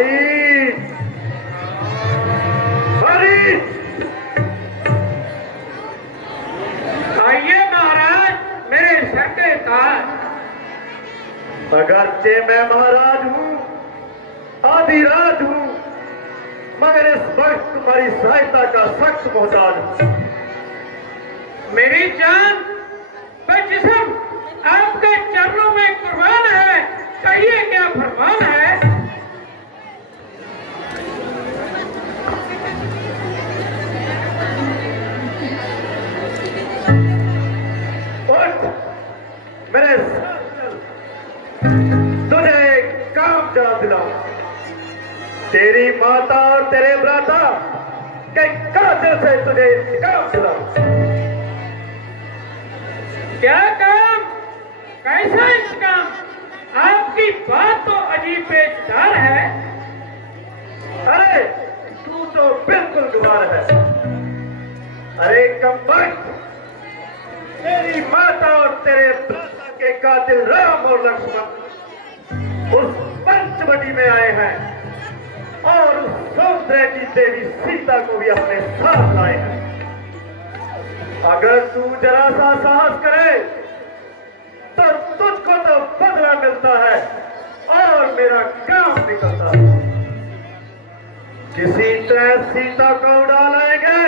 फरीद, फरीद, आइए महाराज, मेरे सर के ताज। अगरचे मैं महाराज हूँ, आदिराज हूँ, मगर इस वक्त तुम्हारी सहायता का सख्त मोहताज हूँ। मेरी जान मैं जिस्म आपके चरणों में कुर्बान है, कहिए क्या फरमान है। उठ, मेरे साथ चल, तुझे एक काम याद दिलाऊं। तेरी माता और तेरे भ्राता के कातिल से तुझे काम दिलाऊं। क्या काम, कैसा इंतकाम? आपकी बात तो अजीब पेचदार है। अरे तू तो बिल्कुल गुमान है। अरे कमबख्त, तेरी माता और तेरे भ्राता के कातिल राम और लक्ष्मण उस पंचवटी में आए हैं और उस सौंदर्य की देवी सीता को भी अपने साथ लाए हैं। अगर तू जरा सा साहस करे तो तुझको तो बदला मिलता है और मेरा काम निकलता है। किसी तरह सीता को उड़ा लाएंगे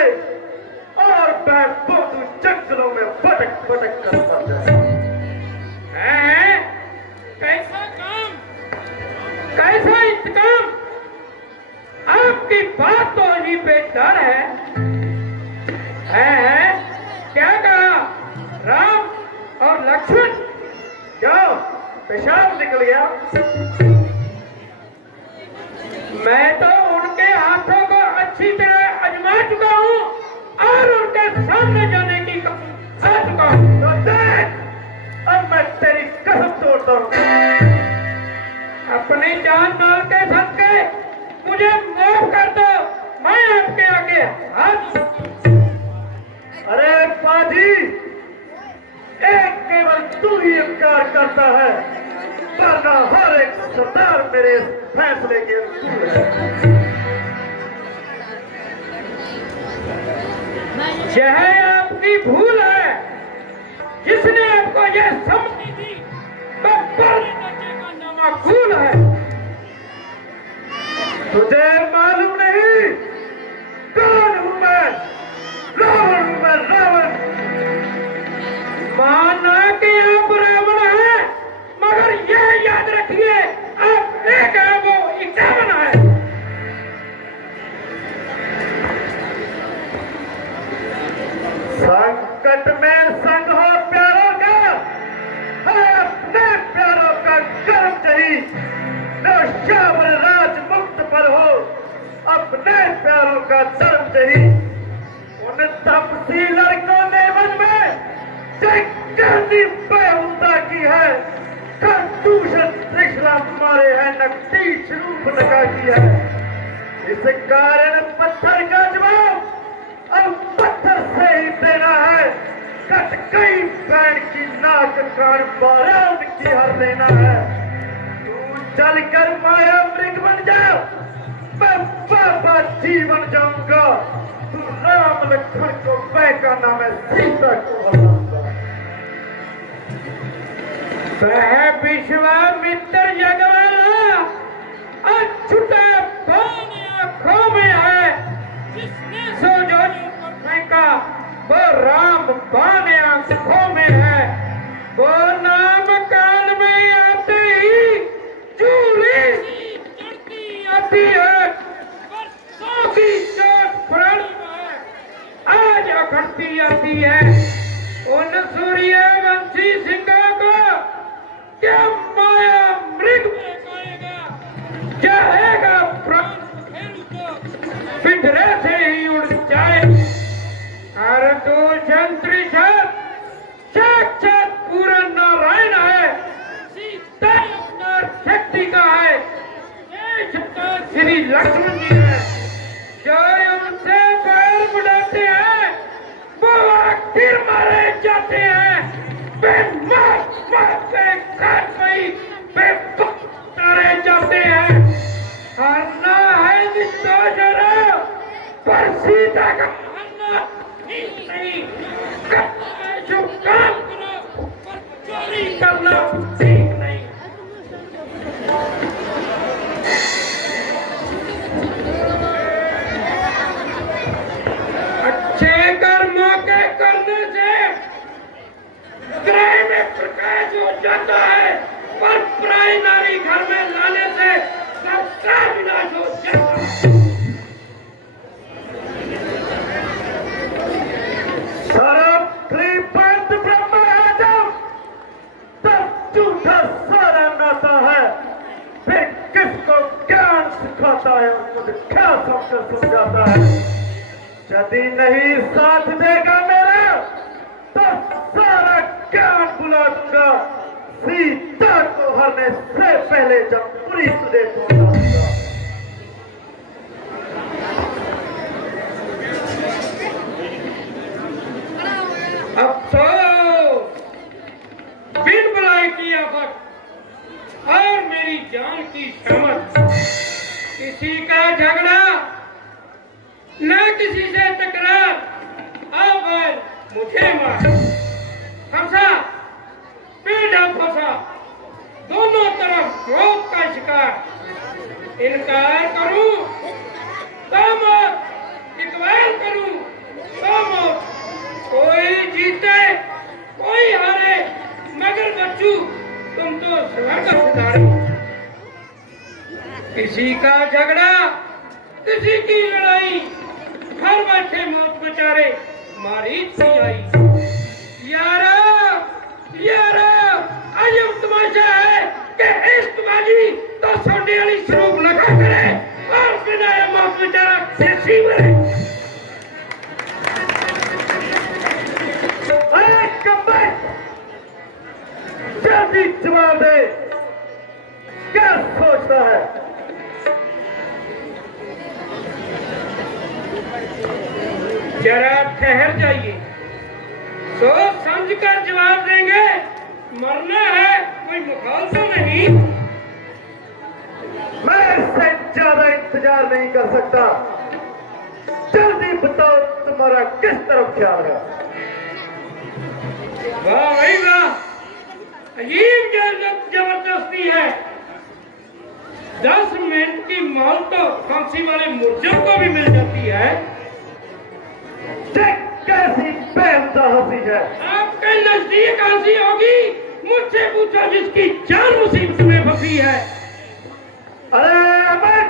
और बैठो जंगलों में भटक भटक कर मर जाए। हैं? कैसा काम, कैसा इंतकाम? आपकी बात तो अजीब पेचदार है। क्या कहा? राम और लक्ष्मण? क्या पेशाब निकल गया? मैं तो उनके हाथों को अच्छी तरह आजमा चुका हूँ और उनके सामने जाने की कसम खा चुका हूँ। तो देख, अब मैं तेरी कसम तोड़ता हूँ। अपनी जान माल के सदके मुझे माफ कर दो, मैं आपके आगे हाथ। अरे पाजी, एक केवल तू ही इनकार करता है, वरना हर एक सरदार मेरे इस फैसले के अनुकूल है। यह आपकी भूल है। जिसने आपको यह समझी थी वह पढ़ने दर्जे का नामाकूल है। तुझे मालूम नहीं कौन हूं मैं? रावण हूं मैं, रावण। माना कि आप रावण है, मगर यह याद रखिए आप एक है, वो 51 है। संकट में संग हो प्यारों का, है अपने प्यारों का कर्म चाहिए। नौशावर राज मुक्त पर हो, अपने प्यारों का धर्म चाहिए। उन तपसी लड़कों ने मन में जगनी बेहुदा की है, कंदूषण त्रिशला मारे हैं, नकटीश रूप लगा की है। इस कारण पत्थर का जवाब अब पत्थर से ही देना है। कट गई पैर की नाक कान बाराम की हर देना है। तू चलकर माया मृग बन जा, मैं बाबा जी बन जाऊंगा। तू राम लक्ष्मण को बहकाना, मैं सीता को बनाऊंगा। वह विश्वामित्र जगवाला अछूता पानी आंखों में है। जिसने सोजोनी को फेंका वो राम पाने आंखों में है। वो नाम कान में आते ही चूड़ी चढ़ती आती है। वर्षों की चोट प्राणी में आज अखड़ती आती है। उन सूर्यवंशी सिंहों को क्या माया मृग में गाएगा? चाहेगा प्राण पिंजरे से ही उड़ जाए। और दूषण त्रिशत साक्षात पूरा नारायण है। सीता अवतार शक्ति का है, देश का श्री लक्ष्मण जी है। जो उनसे पैर बुलाते हैं वो आखिर मारे जाते हैं। तारे जाते हैं। समझाता है और मुझे क्या समझकर समझाता है। यदि नहीं साथ देगा मेरा तो सारा ज्ञान बुला दूंगा। सीता को हरने से पहले जमपुरी तुझे पहुंचा दूंगा। अफसोस, बिन बुलाए की आफत और मेरी जान की शामत। किसी का झगड़ा न किसी से टकरार, अब मुझे मार। फंसा पेड़ा फंसा, दोनों तरफ मौत का शिकार। इनकार करूं तो मौत, इकबाल करूं तो मौत। कोई जीते कोई हारे, मगर बच्चू तुम तो स्वर्ग सिधारे। किसी का झगड़ा किसी की लड़ाई, घर बैठे मौत बेचारे मारी थी आई। यारो यारो, अजब तमाशा है कि इश्कबाजी तो सोने वाली शरूब लगा करे और बिना मौत बेचारा देसी मरे। जल्दी जवाब दे, क्या सोचता है? जरा ठहर जाइए, सोच समझ कर जवाब देंगे। मरना है, कोई मुखाल तो नहीं। मैं इससे ज्यादा इंतजार नहीं कर सकता। जल्दी बताओ तुम्हारा किस तरफ ख्याल है? वाह भाई वाह, अजीब जबरदस्ती है। 10 मिनट की मौत तो फांसी वाले मुर्जों को भी मिल जाती है। देख कैसी बेहुदा हंसी है। आपके नजदीक हंसी होगी, मुझसे पूछो जिसकी जान मुसीबत में फंसी है। अरे अमर,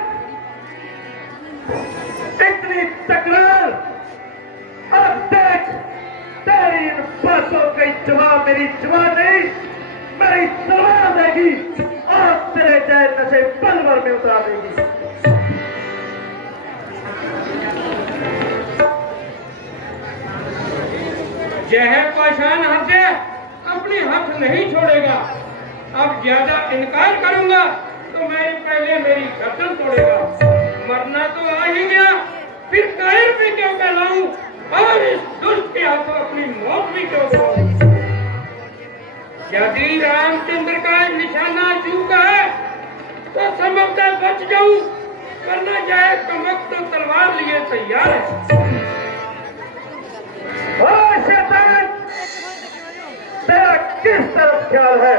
इतनी तकरार, अब देख तेरी इन बातों का जवाब मेरी जवान नहीं, मेरी तलवार देगी और तेरे जय नशे पल भर में उतार देगी। जहर पाषाण हमसे अपने हाथ नहीं छोड़ेगा। अब ज्यादा इनकार करूंगा तो मैं पहले मेरी गर्दन तोड़ेगा। मरना तो आ ही गया, फिर कायर पे क्यों कहलाऊं और इस दुष्ट के हाथों अपनी मौत भी क्यों कराऊं। यदि रामचंद्र का निशाना चूका है तो संभवतः बच जाऊं, करना चाहे कमक तो तलवार लिए तैयार है। शैतान, तेरा किस तरफ ख्याल है?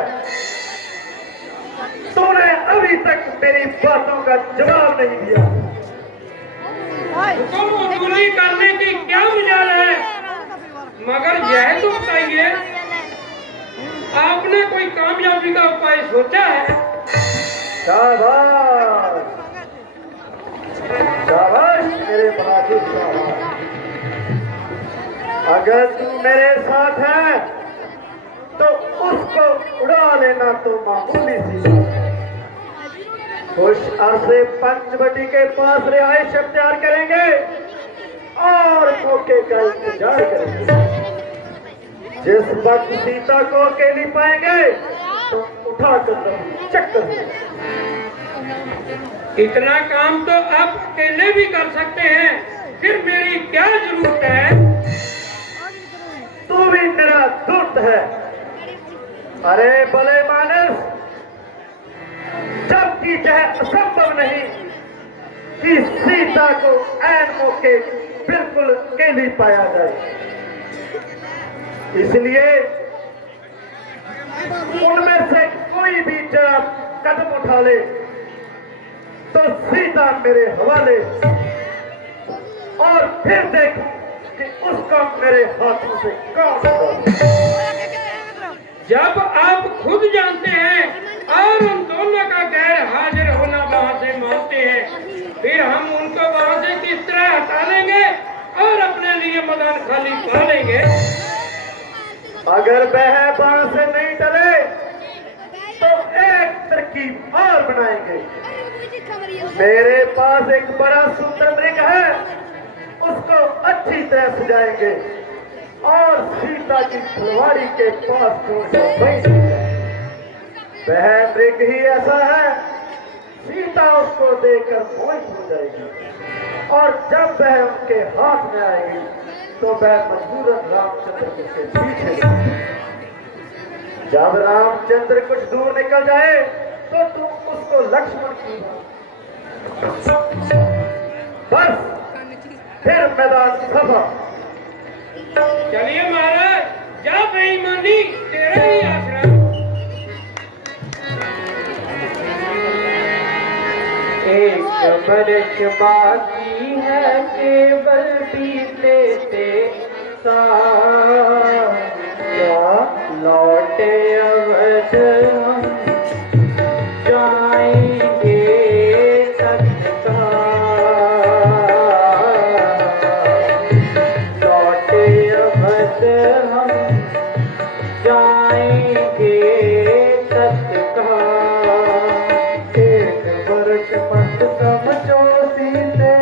तूने अभी तक मेरी बातों का जवाब नहीं दिया। तुम उंगली करने की क्या मजाल है? मगर यह तो बताइए, आपने कोई कामयाबी का उपाय सोचा है? शाबाश शाबाश मेरे बहादुर शाबाश। अगर तू मेरे साथ है तो उसको उड़ा लेना तो मामूली सी बात है। कुछ अरसे पंचवटी के पास रिहाइश अख्तियार करेंगे और मौके का इंतजार करेंगे। जिस वक्त सीता को अकेली पाएंगे तो उठाकर चक्कर। इतना काम तो आप अकेले भी कर सकते हैं, फिर मेरी क्या जरूरत है? तू भी मेरा दूत है। अरे भले मानस, जबकि यह असंभव नहीं कि सीता को ऐन मौके बिल्कुल अकेली पाया जाए, इसलिए उनमें से कोई भी जरा कदम उठा ले तो सीता मेरे हवाले, और फिर देख कि उसका मेरे हाथों से कौन उठाए। जब आप खुद जानते हैं और उन दोनों का गैर हाजिर होना वहां से मानते हैं, फिर हम उनको वहां से किस तरह हटा लेंगे और अपने लिए मैदान खाली पा लेंगे? अगर वह बाण से नहीं टले तो एक की मार बनाएंगे। मेरे पास एक बड़ा सुंदर मृग है, उसको अच्छी तरह सजाएंगे और सीता की फुलवाड़ी के पास छोड़कर बैठ जाएंगे। वह मृग ही ऐसा है, सीता उसको देखकर मोहित हो जाएगी और जब वह उनके हाथ में आएगी तो वह मजबूरन रामचंद्र के पीछे जाएगी। जब रामचंद्र कुछ दूर निकल जाए तो तुम उसको लक्ष्मण की बस फिर मैदान सभा। चलिए महाराज, जा बेईमानी तेरा ही आश्रम। एक बरस बाकी है केवल बीते ते साल, लौटे अवध हम जाएंगे तत्काल, लौटे अवध हम जाएंगे तत्काल। एक वर्ष मत समझो सीते,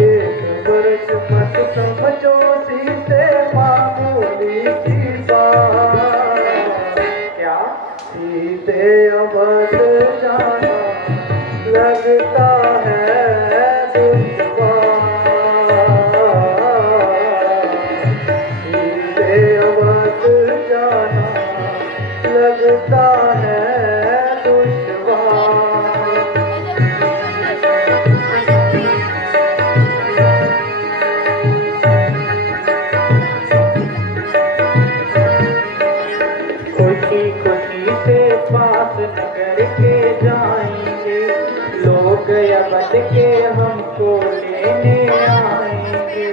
एक वर्ष मत समझो सीते मामूली की बात। क्या सीते अवध जाना लगता है दुश्वार, सीते अवध जाना लगता है दुश्वार। खुशी खुशी से पास नगर के जाएंगे, लोग अवध के हमको लेने आएंगे।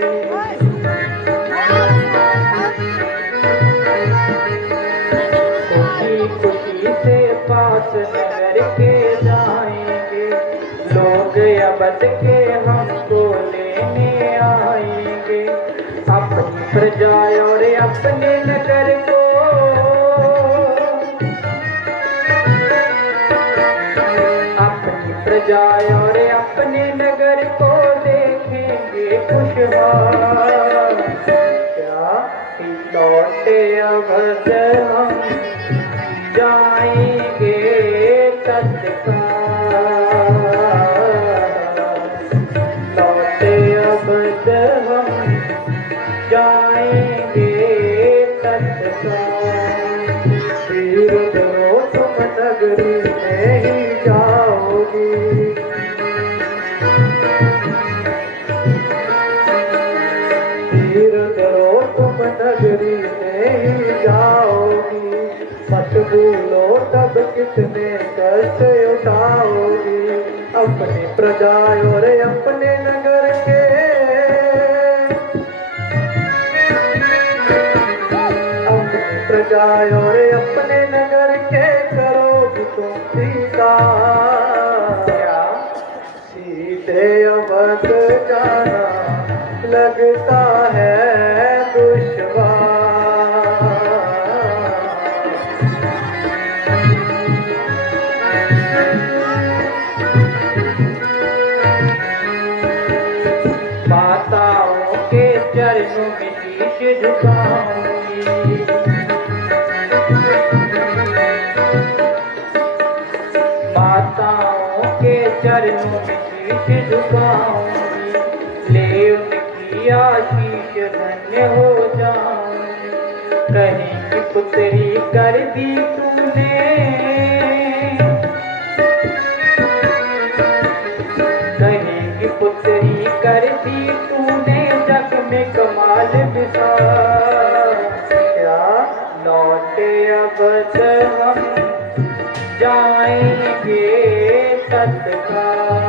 खुशी खुशी से पास नगर के जाएंगे, लोग अवध के हमको लेने आएंगे। अपनी प्रजा और अपने नगर को प्रजा और अपने नगर को देखेंगे खुशहाल। क्या लौटे अवध हम जाएंगे तत्काल, लौटे अवध हम जाएंगे तत्काल। वीर दो तुम नगरी में ही जाओगी, वीर दो तुम नगरी में ही जाओगी। मत भूलो तब कितने कष्ट उठाओगी, अपनी प्रजा और अपने नगर के, अपनी प्रजा और अपने नगर के करोगी तुम स्वीकार। सीधे अवध जाना लगता है दुश्वार। माताओं के चरणों में शीश झुकाऊंगी, माताओं के चरणों में शीश झुकाऊंगी। ले उनकी आशीष धन्य हो जाऊंगी। कहीं पुत्री कर दी तूने, कहीं पुत्री कर दी तूने, जग में कमाल बिता। क्या लौटे अवध हम जाएंगे तत्काल,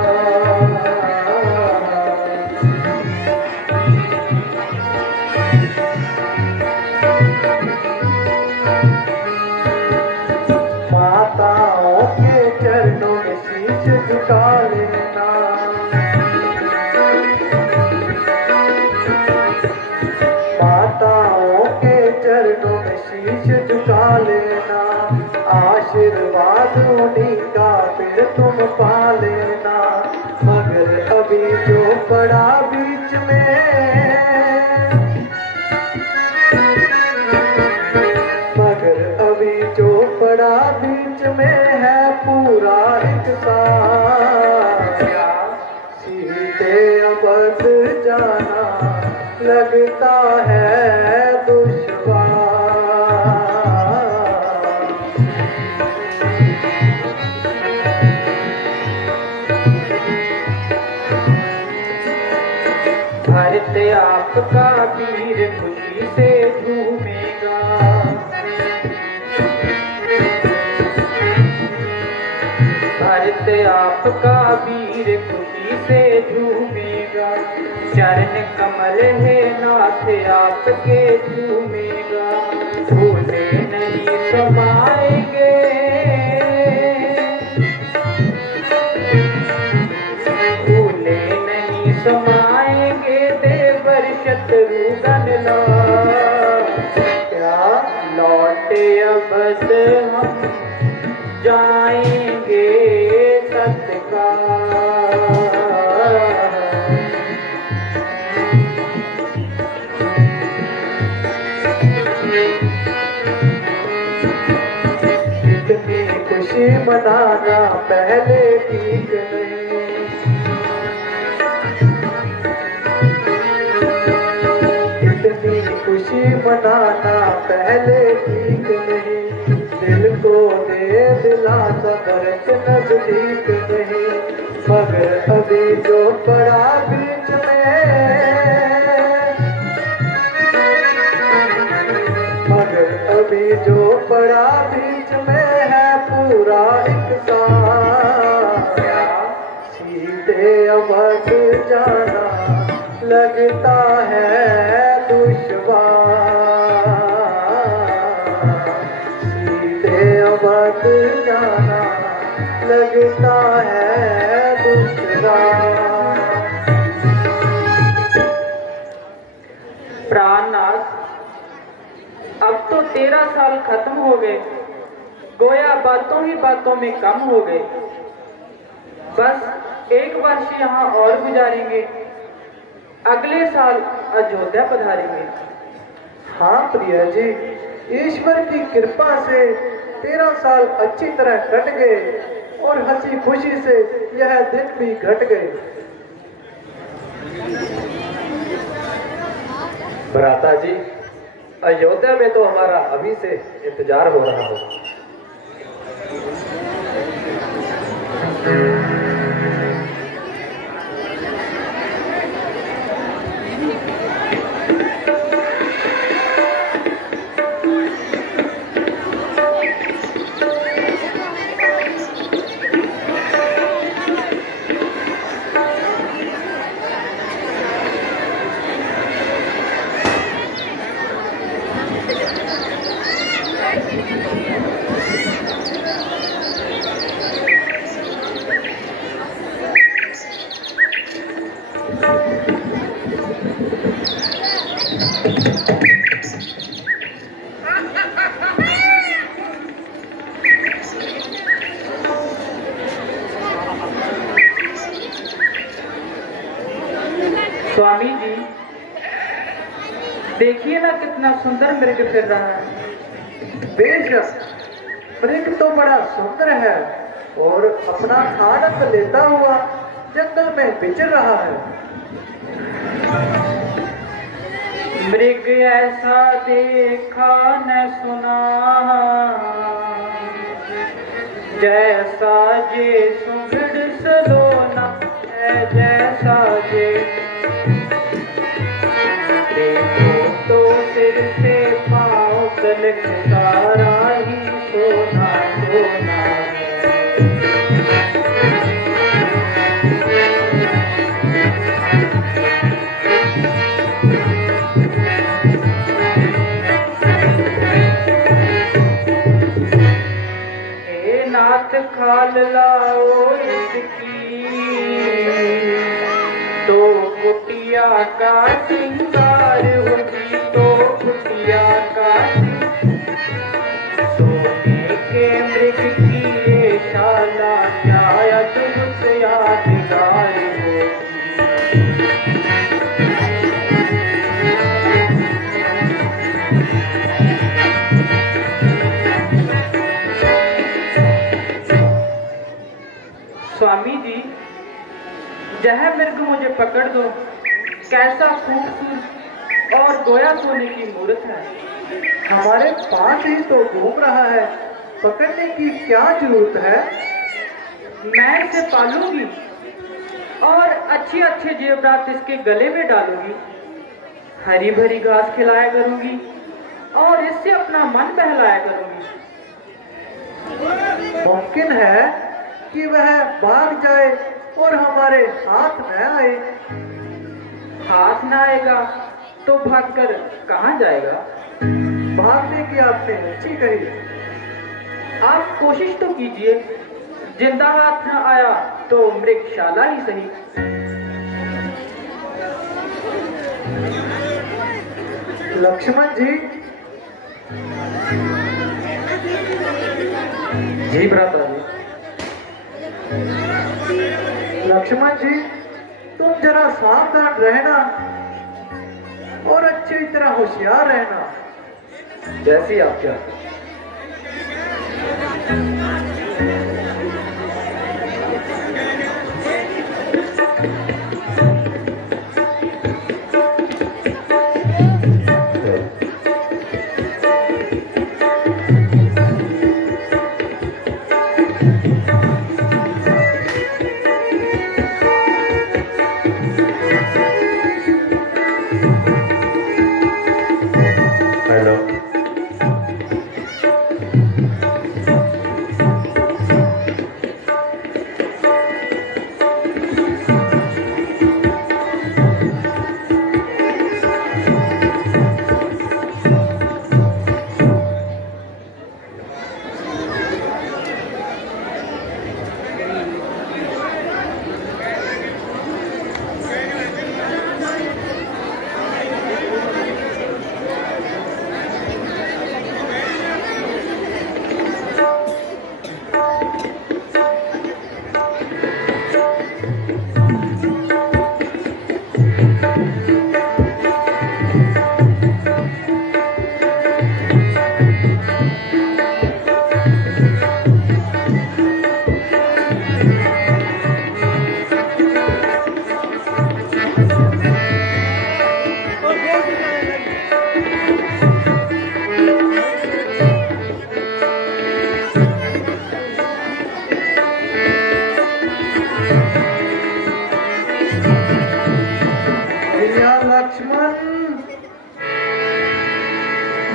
माताओं के चरणों में शीश झुका लेना, माताओं चरणों में शीश झुका लेना, आशीर्वाद उन्हीं का फिर तुम पा लेना। मगर अभी जो पड़ा बीच में, मगर अभी जो पड़ा बीच में है पूरा एक साया। सीधे अवध जाना लगता है दुश्वार। भारत आपका वीर खुशी से झूमेगा, भारत आपका वीर खुशी से झूमेगा। चरण कमल है नाथ आपके झूमेगा, भूले नहीं समाएंगे, भूले नहीं समाएंगे देवर शत्रुघ्न लाल। क्या लौटे अवध हम जाएंगे तत्काल। इतनी खुशी मनाना पहले ठीक नहीं, इतनी खुशी मनाना पहले ठीक नहीं। दिल को दे दिलासा दर्द नजदीक नहीं। मगर अभी जो पड़ा बीच में, मगर अभी जो पड़ा बीच में है पूरा एक साया। सीधे अवध जाना लगता है दुश्वार, सीधे अवध जाना लगता है दुश्वार। प्राणनाथ, अब तो 13 साल खत्म हो गए, गोया बातों ही बातों में कम हो गए। बस एक वर्ष यहाँ और गुजारेंगे, अगले साल अयोध्या पधारेंगे। हाँ प्रिया जी, ईश्वर की कृपा से 13 साल अच्छी तरह कट गए और हंसी खुशी से यह दिन भी घट गए। भ्राता जी, अयोध्या में तो हमारा अभी से इंतजार हो रहा हो। स्वामी जी, देखिए ना कितना सुंदर मृग फिर रहा है। बेशक, मृग तो बड़ा सुंदर है और अपना आनंद लेता हुआ जंगल में विचर रहा है। मृग ऐसा देखा न सुना, जैसा जे सुमृग सलोना है, जैसा जे देखो तो सिर से पाँव तलक सारा ही सोना सोना हे नाथ खाल लाओ इसकी, तो कुटिया का सिंगार होगी, तो कुटिया का यह मृग मुझे पकड़ दो, कैसा खूबसूरत और गोया सोने की मूर्त है। हमारे पास ही तो घूम रहा है, पकड़ने की क्या जरूरत है? मैं इसे पालूंगी और अच्छे अच्छे जेवरात इसके गले में डालूंगी, हरी भरी घास खिलाया करूंगी और इससे अपना मन बहलाया करूंगी। मुमकिन है कि वह भाग जाए और हमारे हाथ न आए। हाथ ना आएगा तो भागकर कहाँ जाएगा? भागने की आपने अच्छी कही। आप कोशिश तो कीजिए, जिंदा हाथ न आया तो मृगशाला ही सही। लक्ष्मण जी। जी भ्राता जी। लक्ष्मण जी, तुम जरा सावधान रहना और अच्छी तरह होशियार रहना। जैसी आपकी आज्ञा। हेलो।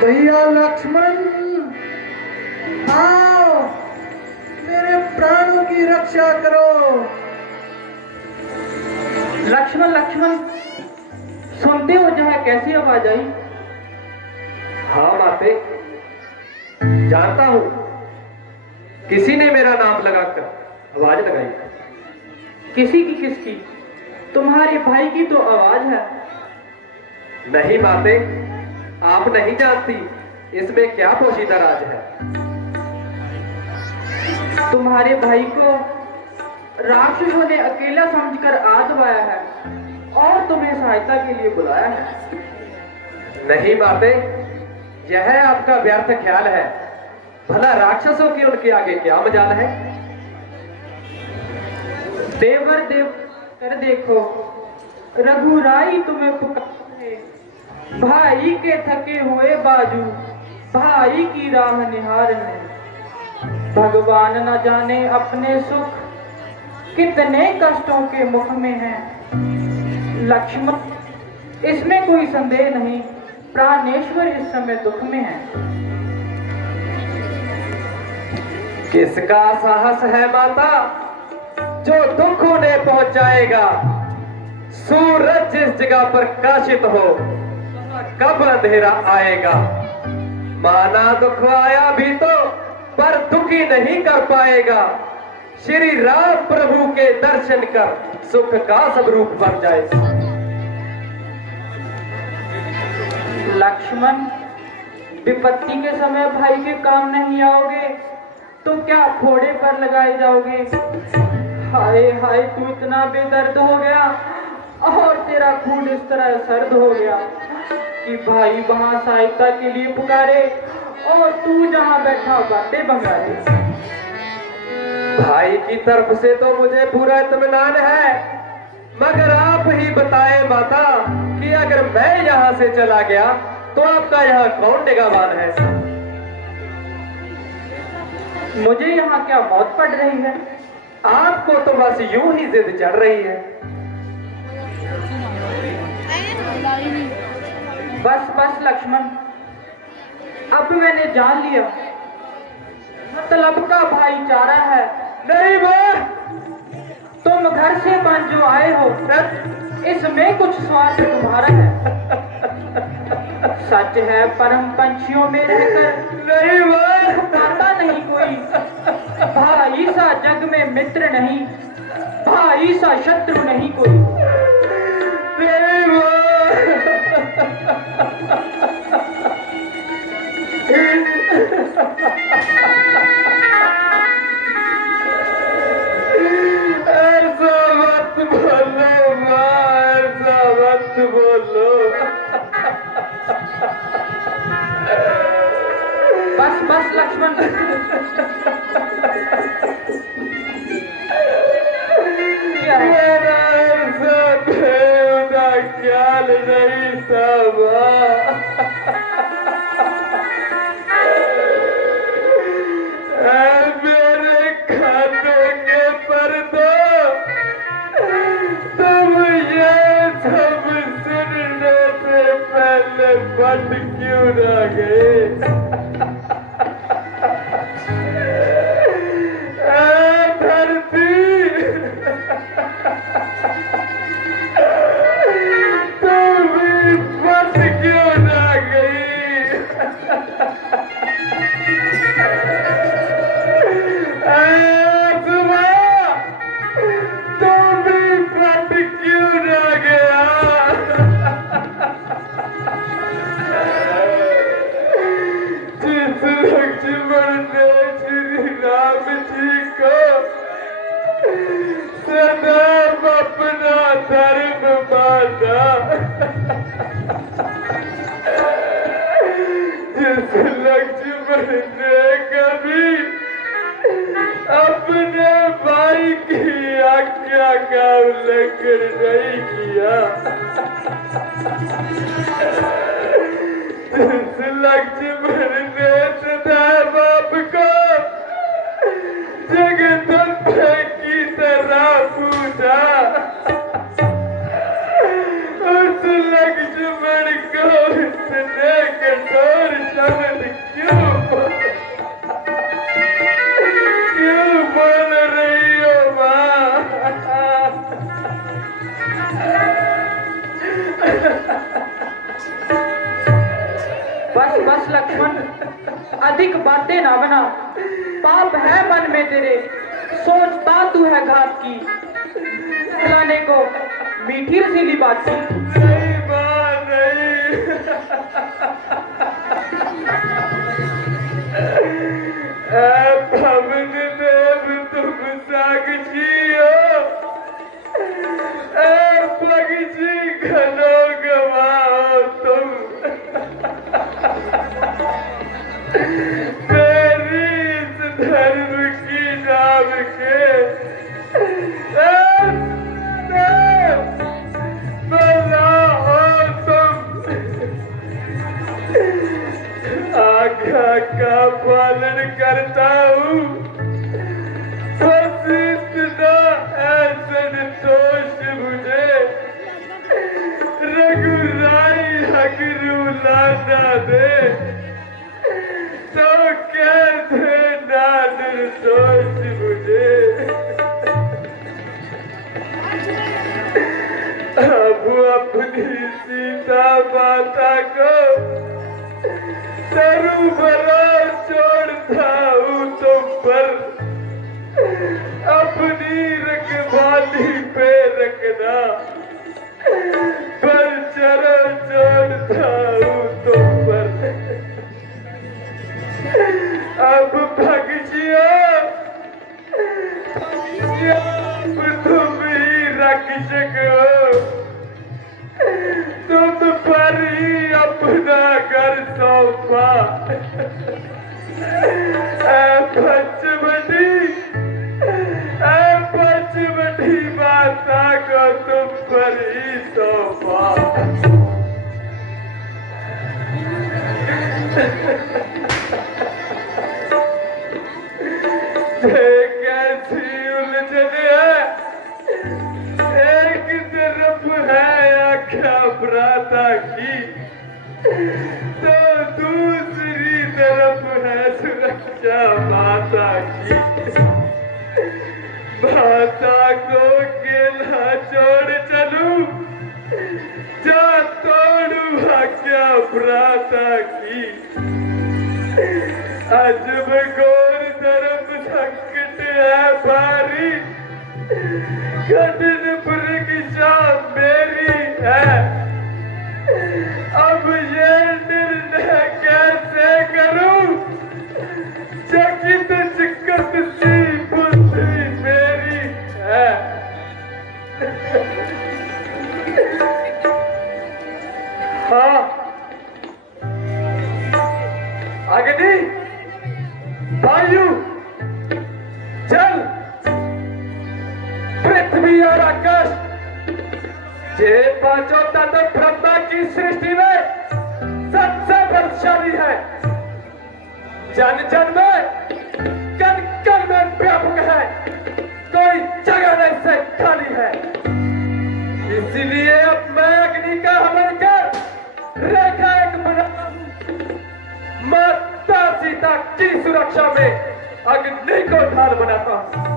भैया लक्ष्मण, आओ मेरे प्राणों की रक्षा करो। लक्ष्मण लक्ष्मण, सुनते हो जहाँ कैसी आवाज आई? हाँ माते, जानता हूं, किसी ने मेरा नाम लगाकर आवाज लगाई। किसी की किसकी? तुम्हारे भाई की तो आवाज है। नहीं माते, आप नहीं जानती इसमें क्या पोशीदा राज है। तुम्हारे भाई को राक्षसों ने अकेला समझकर आजमाया है और तुम्हें सहायता के लिए बुलाया है। नहीं माते, यह आपका व्यर्थ ख्याल है। भला राक्षसों की उनके आगे क्या मजाल है? देवर देव कर देखो, रघुराई तुम्हें पुकारे। भाई के थके हुए बाजू भाई की राह निहारने। भगवान न जाने अपने सुख कितने कष्टों के मुख में हैं। लक्ष्मण, इसमें कोई संदेह नहीं, प्राणेश्वर इस समय दुख में है। किसका साहस है माता जो दुख उन्हें पहुंचाएगा? सूरज जिस जगह पर प्रकाशित हो कब अंधेरा आएगा। माना दुख आया भी तो पर दुखी नहीं कर पाएगा। श्री राम प्रभु के दर्शन कर सुख का सब रूप बन जाएगा। लक्ष्मण, विपत्ति के समय भाई के काम नहीं आओगे तो क्या फोड़े पर लगाए जाओगे? हाय हाय, तू इतना बेदर्द हो गया और तेरा खून इस तरह सर्द हो गया कि भाई वहां सहायता के लिए पुकारे और तू जहां बैठा बातें बंगारे। भाई की तरफ से तो मुझे पूरा इत्मीनान है, मगर आप ही बताएं माता कि अगर मैं यहाँ से चला गया तो आपका यहाँ कौन निगाहबान है? मुझे यहाँ क्या मौत पड़ रही है? आपको तो बस यूं ही जिद चढ़ रही है। बस बस लक्ष्मण, अब मैंने जान लिया मतलब का भाईचारा है। नहीं मां, तुम घर से बन जो आए हो इसमें कुछ स्वार्थ तुम्हारा है। सच है परम पंछियों में रहकर नहीं मां, पाता नहीं कोई भाई सा जग में मित्र नहीं, भाई सा शत्रु नहीं कोई। नहीं मां, ऐसा मत बोलो मां, ऐसा मत बोलो। बस बस लक्ष्मण, मेरा ऐसा बेहुदा ख्याल नहीं था मां। मेरे खानों के पर्दों तुम ये सब सुनने से पहले बंद क्यों ना गए? धरती तुम भी बंद क्यों ना गई? तुम भी बंद क्यों ना गया? जिस लक्ष्मण ने श्री राम जी को सदैव अपना धर्म माना, जिस लक्ष्मण ने कभी अपने भाई की आज्ञा का उल्लंघन नहीं किया, जिस लक्ष्मण ने सदैव आपको जगदम्बे की तरह पूजा, उस लक्ष्मण को इतने कठोर शब्द क्यों बोल रही हो मां? बस बस लक्ष्मण, अधिक बातें ना बना। पाप है मन में तेरे, सोचता तू है घात की। बुलाने को मीठी रसीली बात की। नहीं मां, नहीं। पवन देव तुम साक्षी हो, पक्षी घनो गवाओ तुम। तेरी इस धर्म की नाम के भला हो तुम। आज्ञा का पालन करता हूँ, बस इतना ऐसा दोष मुझे रघुराई हक रुलाना दे, तो कह देना निर्दोष मुझे। अब अपनी सीता माता को तरु भरा छोड़ता हूँ तुम पर, अपनी रखवाली पे रखना, पर चरण छोड़ता हूँ तुम पर। अब भगजिया तुम ही रक्षक हो, तुम पर ही अपना घर सौंपा। पंचवटी माता को तुम कैसी उलझन है, एक तरफ है आख्या भ्राता की, तो दूसरी तरफ है सुरक्षा माता की। माता को अकेला छोड़ चलूं, जा तोड़ू आख्या भ्राता की। अजब घोर धर्म संकट है भारी, कठिन परीक्षा मेरी है। अब ये निर्णय कैसे करूं, चकित चिकत सी बुद्धि मेरी है। हाँ अग्नि, वायु, जल, पृथ्वी और आकाश, ये पांचों तत्व ब्रह्मा की सृष्टि में सबसे बलशाली है। जन जन में, कण कण में व्यापक है, कोई जगह नहीं से खाली है। इसलिए अब मैं अग्नि का हवन कर रेखा एक बना, माता सीता की सुरक्षा में अग्नि को ढाल बनाता हूं।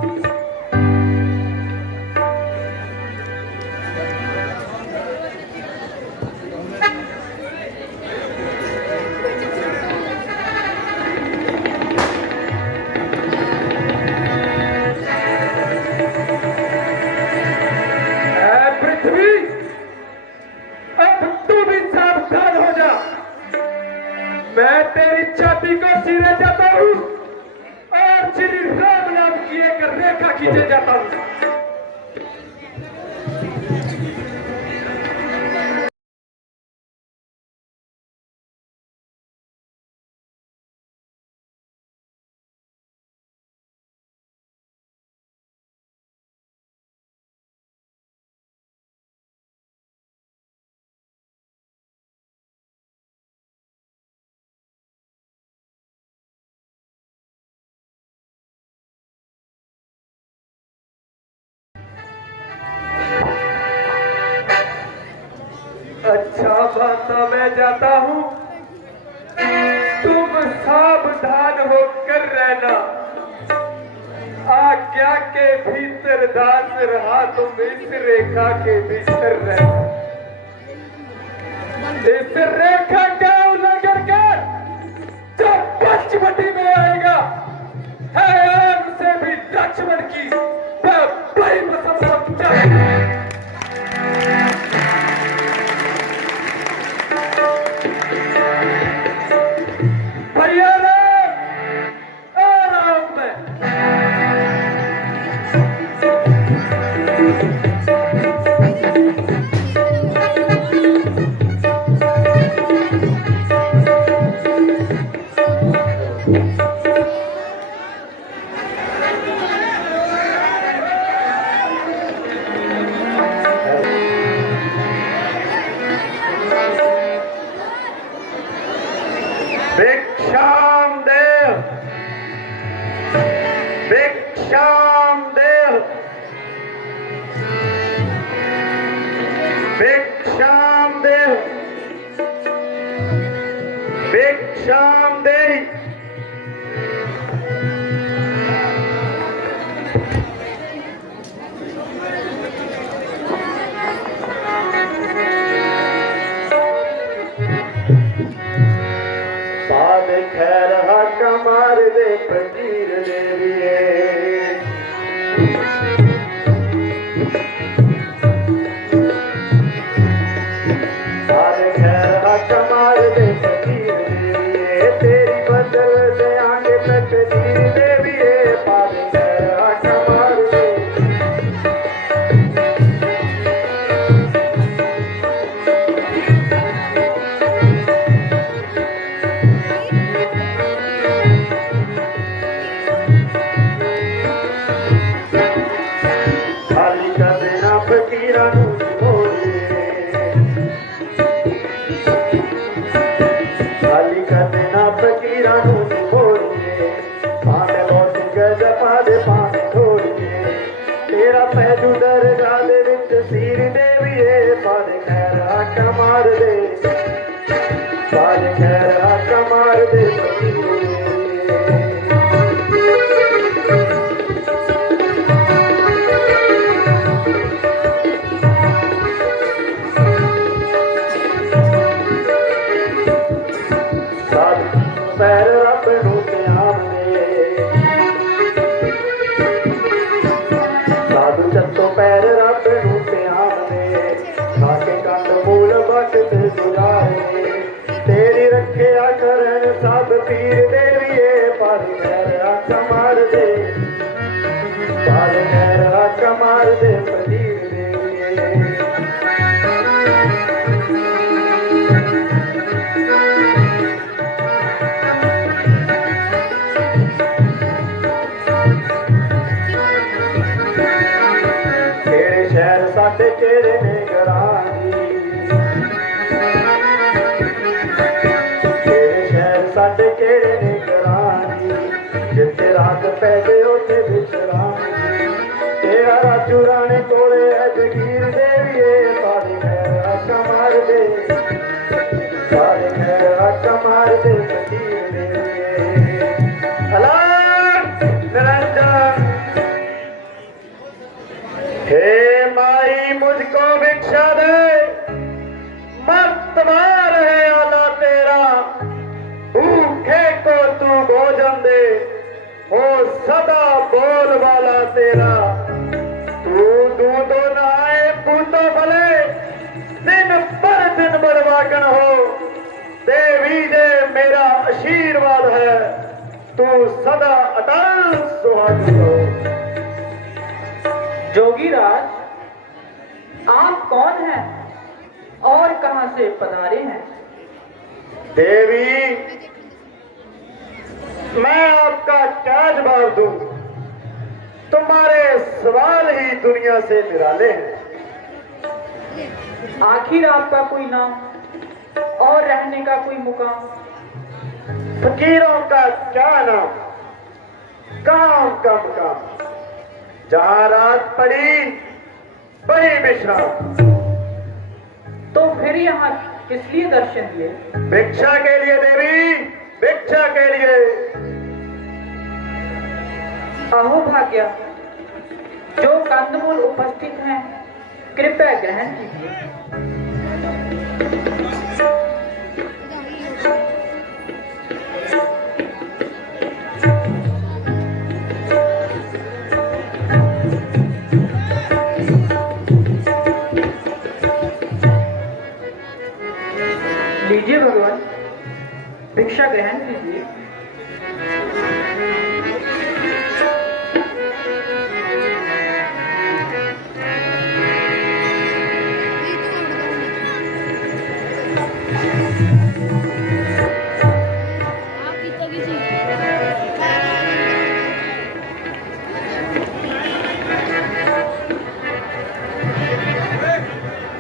पृथ्वी, अब तू भी सावधान हो जा। मैं तेरी छाती को चीरे जाता हूं और श्री राम नाम की एक रेखा खींचे जाता हूं। अच्छा माता मैं जाता हूं, तुम सावधान होकर रहना। आज्ञा के भीतर दास रहा, तुम इस रेखा के भीतर रहना। इस रेखा का उल्लंघन कर जो पंचवटी में आएगा है आग से भी लक्ष्मण की बड़ी पसंद जाएगी। भिक्षाम देव, भिक्षाम देव, भिक्षाम देव, भिक्षाम देवी। खैर कमार दे फकीर देविए, खैर कमार दे फकीर देविए, तेरी बदल दे आगे तकदीर देविए। पार खैर कमार दे खाली कर देना फकीरा छोड़िए पाने लौट के जपा दे पानी छोड़िए तेरा पैजू दरगाह दे विच सीर देवीए पाने खैर हक मार दे पाने खैर हक मार दे पैर रब नूं ध्यान दे साधु चत्तो पैर रब नूं ध्यान दे ताके कंद मूल बट ते गुजारे तेरी रखिया करन सब पीर देवीए पर खैर हक मार दे पर खैर हक मार दे फकीर देवीए शहर साडे केड़े ने गरानी तेरे शहर साडे केड़े ने गरानी जिथे रात पै गए उथे विश्रामी तेरा राजू राणे कोले है जगीर देवीए पारी खैर हक मार दे पारी खैर हक मार दे फकीर देवीए अलग निरंजन हे माई मुझको भिक्षा दे मर्तबा रहे आला तेरा भूखे को तू भोजन दे हो सदा बोल वाला तेरा तू दूधो नहाए पूतो भले दिन पर दिन बड़वागन हो देवी दे मेरा आशीर्वाद है तू सदा अटल सुहागन हो। जोगीराज, आप कौन हैं और कहां से पधारे हैं? देवी, मैं आपका क्या जवाब दूं? तुम्हारे सवाल ही दुनिया से निराले हैं। आखिर आपका कोई नाम और रहने का कोई मुकाम? फकीरों का क्या नाम, काम का मुकाम, जहां रात पड़ी वही विश्राम। तो फिर यहाँ किस लिए दर्शन दिए? भिक्षा के लिए देवी, भिक्षा के लिए। अहो भाग्य, जो कंदमूल उपस्थित हैं कृपया ग्रहण कीजिए। लीजिए भगवान, भिक्षा ग्रहण कीजिए।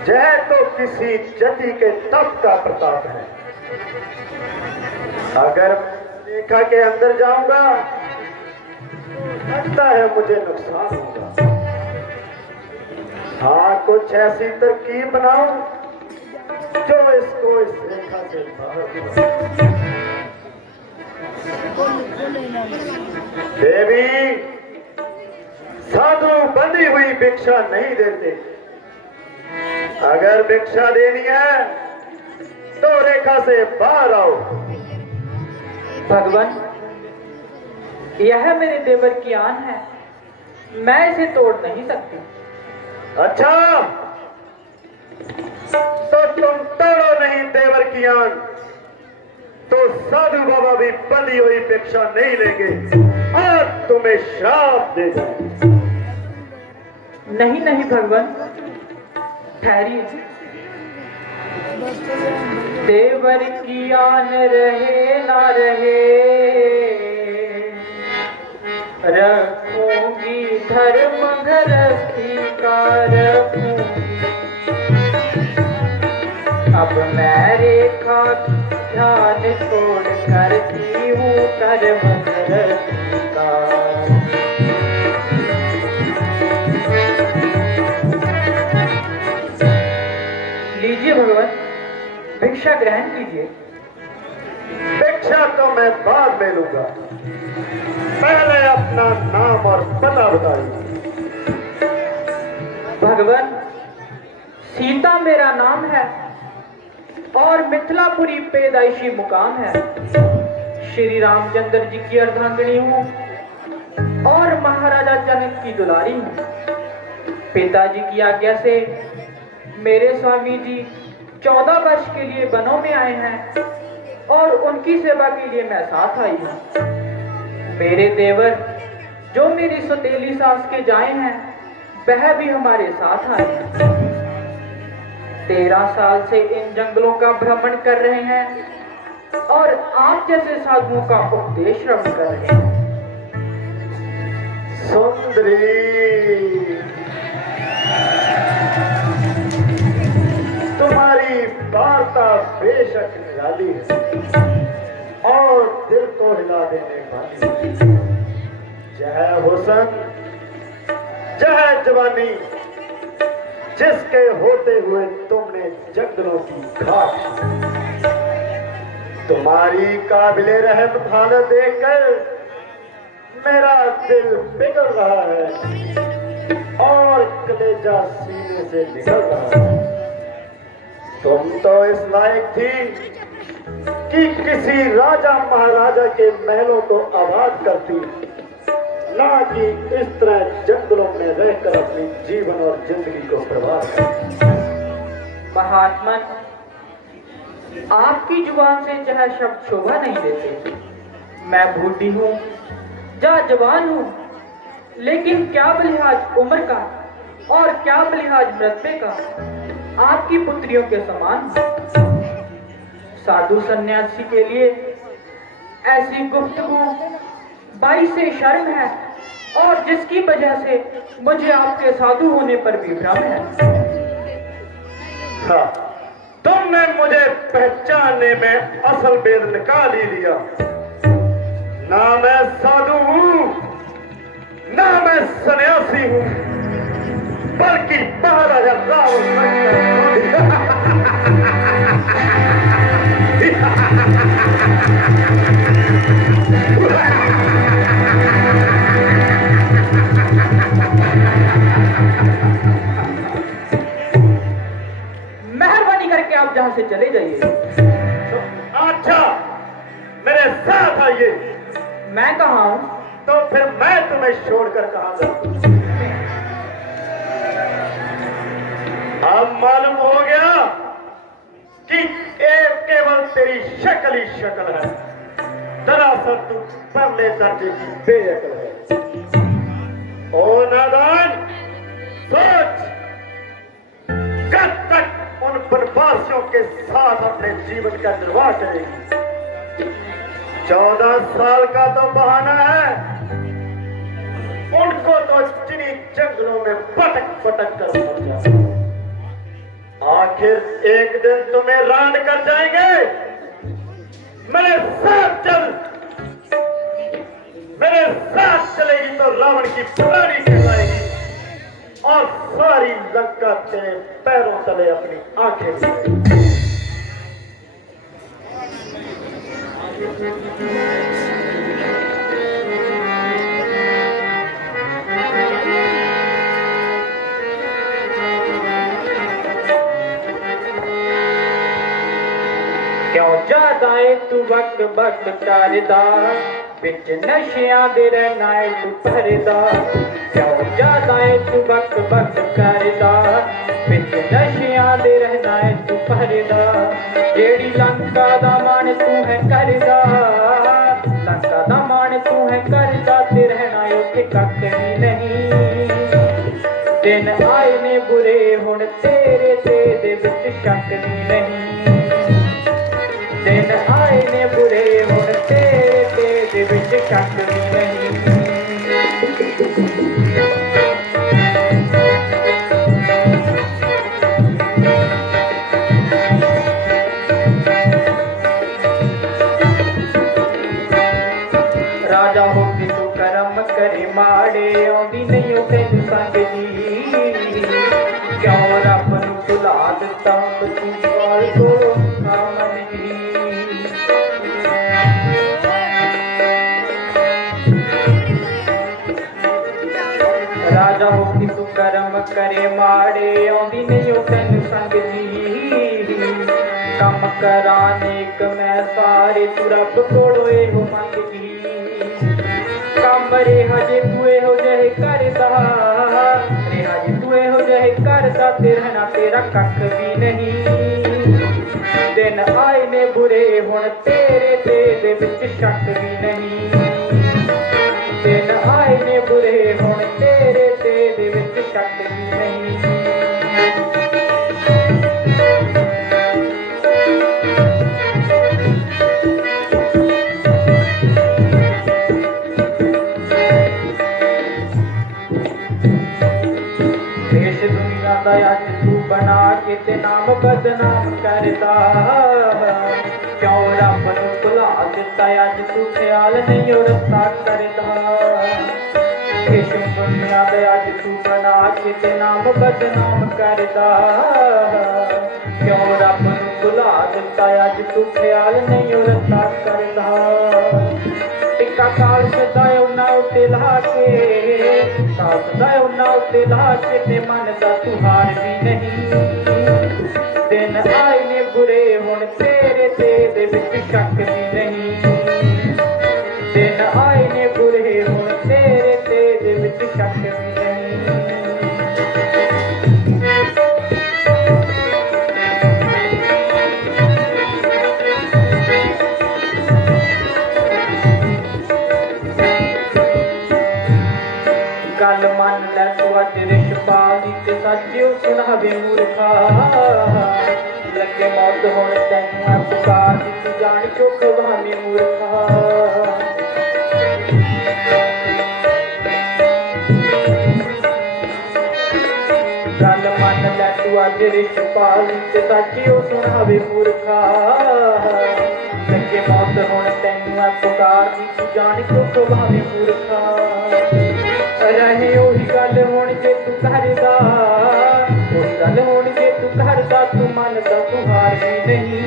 यह तो किसी जति के तप का प्रताप है। अगर रेखा के अंदर जाऊंगा लगता है मुझे नुकसान होगा। हाँ, कुछ ऐसी तरकीब बनाऊं जो इसको इस रेखा से बाहर। देवी, साधु बंधी हुई भिक्षा नहीं देते। अगर भिक्षा देनी है तो रेखा से बाहर आओ। भगवान, यह मेरे देवर की आन है, मैं इसे तोड़ नहीं सकती। अच्छा, तो तुम तोड़ो नहीं देवर की आन, तो साधु बाबा भी बंधी हुई भिक्षा नहीं लेंगे और तुम्हें श्राप दे जाएंगे। नहीं नहीं भगवान, ठहरिए। देवर की आन रहे ना रहे, रखूंगी धर्म गृहस्थी का रखूंगी। अब मैं रेखा ध्यान छोड़ कर करती हूँ कर्म रति का। लीजिए भगवान, भिक्षा ग्रहण कीजिए। भिक्षा तो मैं बाद में लूंगा, पहले अपना नाम और पता बताइए। भगवान, सीता मेरा नाम है और मिथिलापुरी पैदाइशी मुकाम है। श्री रामचंद्र जी की अर्धांगिनी हूँ और महाराजा जनक की दुलारी हूँ। पिताजी की आज्ञा से मेरे स्वामी जी 14 वर्ष के लिए वनों में आए हैं और उनकी सेवा के लिए मैं साथ आई हूँ। मेरे देवर जो मेरी सौतेली सास के जाए हैं वह भी हमारे साथ आए हैं। 13 साल से इन जंगलों का भ्रमण कर रहे हैं और आप जैसे साधुओं का उपदेश श्रवण कर रहे हैं। सुंदरी, तुम्हारी वार्ता बेशक निराली है और दिल को हिला देने वाली। जय हुसन, जय जवानी, जिसके होते हुए तुमने जंगलों की घाट। तुम्हारी काबिले रहम हालत देखकर मेरा दिल पिघल रहा है और कलेजा सीने से निकल रहा है। तुम तो इस लायक थी कि किसी राजा महाराजा के महलों को आबाद करती, ना कि इस तरह जंगलों में रहकर अपनी जीवन और जिंदगी को बर्बाद करती। महात्मा, आपकी जुबान से चाहे शब्द शोभा नहीं देते। मैं बूढ़ी हूँ या जवान हूँ, लेकिन क्या बलिहाज उम्र का और क्या बलिहाज मृत्यु का आपकी पुत्रियों के समान। साधु सन्यासी के लिए ऐसी गुफ्तगू बाई से शर्म है और जिसकी वजह से मुझे आपके साधु होने पर भी भ्रम है। हाँ, तुमने मुझे पहचानने में असल भेद निकाल ही लिया। ना मैं साधु हूं, ना मैं सन्यासी हूं, बल्कि महाराजा मेहरबानी करके आप जहां से चले जाइए। अच्छा, मेरे साथ आइए। मैं कहाँ हूं? तो फिर मैं तुम्हें छोड़कर कहां जाऊं? अब मालूम हो गया कि केवल तेरी शक्ल ही शक्ल है, दरअसल तू पहले दर्जे की बेअक्ल है। ओ नादान, सोच, कब तक उन प्रवासियों के साथ अपने जीवन का निर्वाह करेगी? 14 साल का तो बहाना है, उनको तो चिनी जंगलों में पटक पटक कर मर जाए। आखिर एक दिन तुम्हें रान कर जाएंगे। मेरे साथ चल, मेरे साथ चलेगी तो रावण की पुरानी कहलाएगी और सारी लंका तेरे पैरों तले अपनी आंखें गिराएगी। क्यों जादाए तू वक्त वक्त करदा, बिच नशियां दे रहना है तू भरदा। क्यों जादाए तू वक्त वक्त करदा, बिच नशियां दे रहना है तू भरदा। जेड़ी लंका दा मान तू है करदा, लंका दा मान तू है करदा, ते रहना उत्थे कख भी नहीं। दिन आए ने बुरे हुण तेरे ते दे विच शक भी नहीं। दिन आए ने बुरे हुण तेरे दे विच शक भी नहीं। राजा हो के तू करम करे माड़े आउंदी नहीं ओ तेन संग जी क्यों रब नू भुला दिता तू वाल को कामन जी राजा हो के तू करम करे माड़े आउंदी नहीं ओ तेन संग जी कम कराने क मैं सारे तू रब कोलों एहो मंगदी कमरे हजे तू हो जहे करदा रे हजे तू हो जहे करदा तेरा ना तेरा कख भी नहीं दिन आए ने बुरे हुण तेरे ते दे विच शक भी नहीं दिन आए ने बुरे हुण तेरे ते दे विच शक भी नहीं अज तू बना के ते नाम बदनाम करदा क्यों रब नू भुला दिता अज तू ख्याल नहीं ओ रस्ता करदा इस दुनिया दे अज तू बना के ते नाम बदनाम करदा क्यों रब नू भुला दिता अज तू ख्याल नहीं ओ रस्ता करदा टिक्का काल सदाए उन्ना उते ला के काल सदाए उन्ना उते ला के ते मन दा तू हार भी नहीं दिन आए ने बुरे हुण तेरे ते दे विच शक भी नहीं दिन आए ने बुरे हुण तेरे ते दे विच शक भी नहीं गल मन लै तू अज रिशपाली ते सच्चियो सुनावे मूर्खा लगे मौत हुण तैनू आ पुकार तू जान चुक बहाने मूर्खा गल मन लै तू अज रिशपाली ते सच्चियो सुनावे मूर्खा लगे मौत हुण तैनू आ पुकार तू जान चुक बहाने मूर्खा रहे ओही गल हुण जे तू करदा ओही गल हुण जे तू करदा तू मनदा तू हार भी नहीं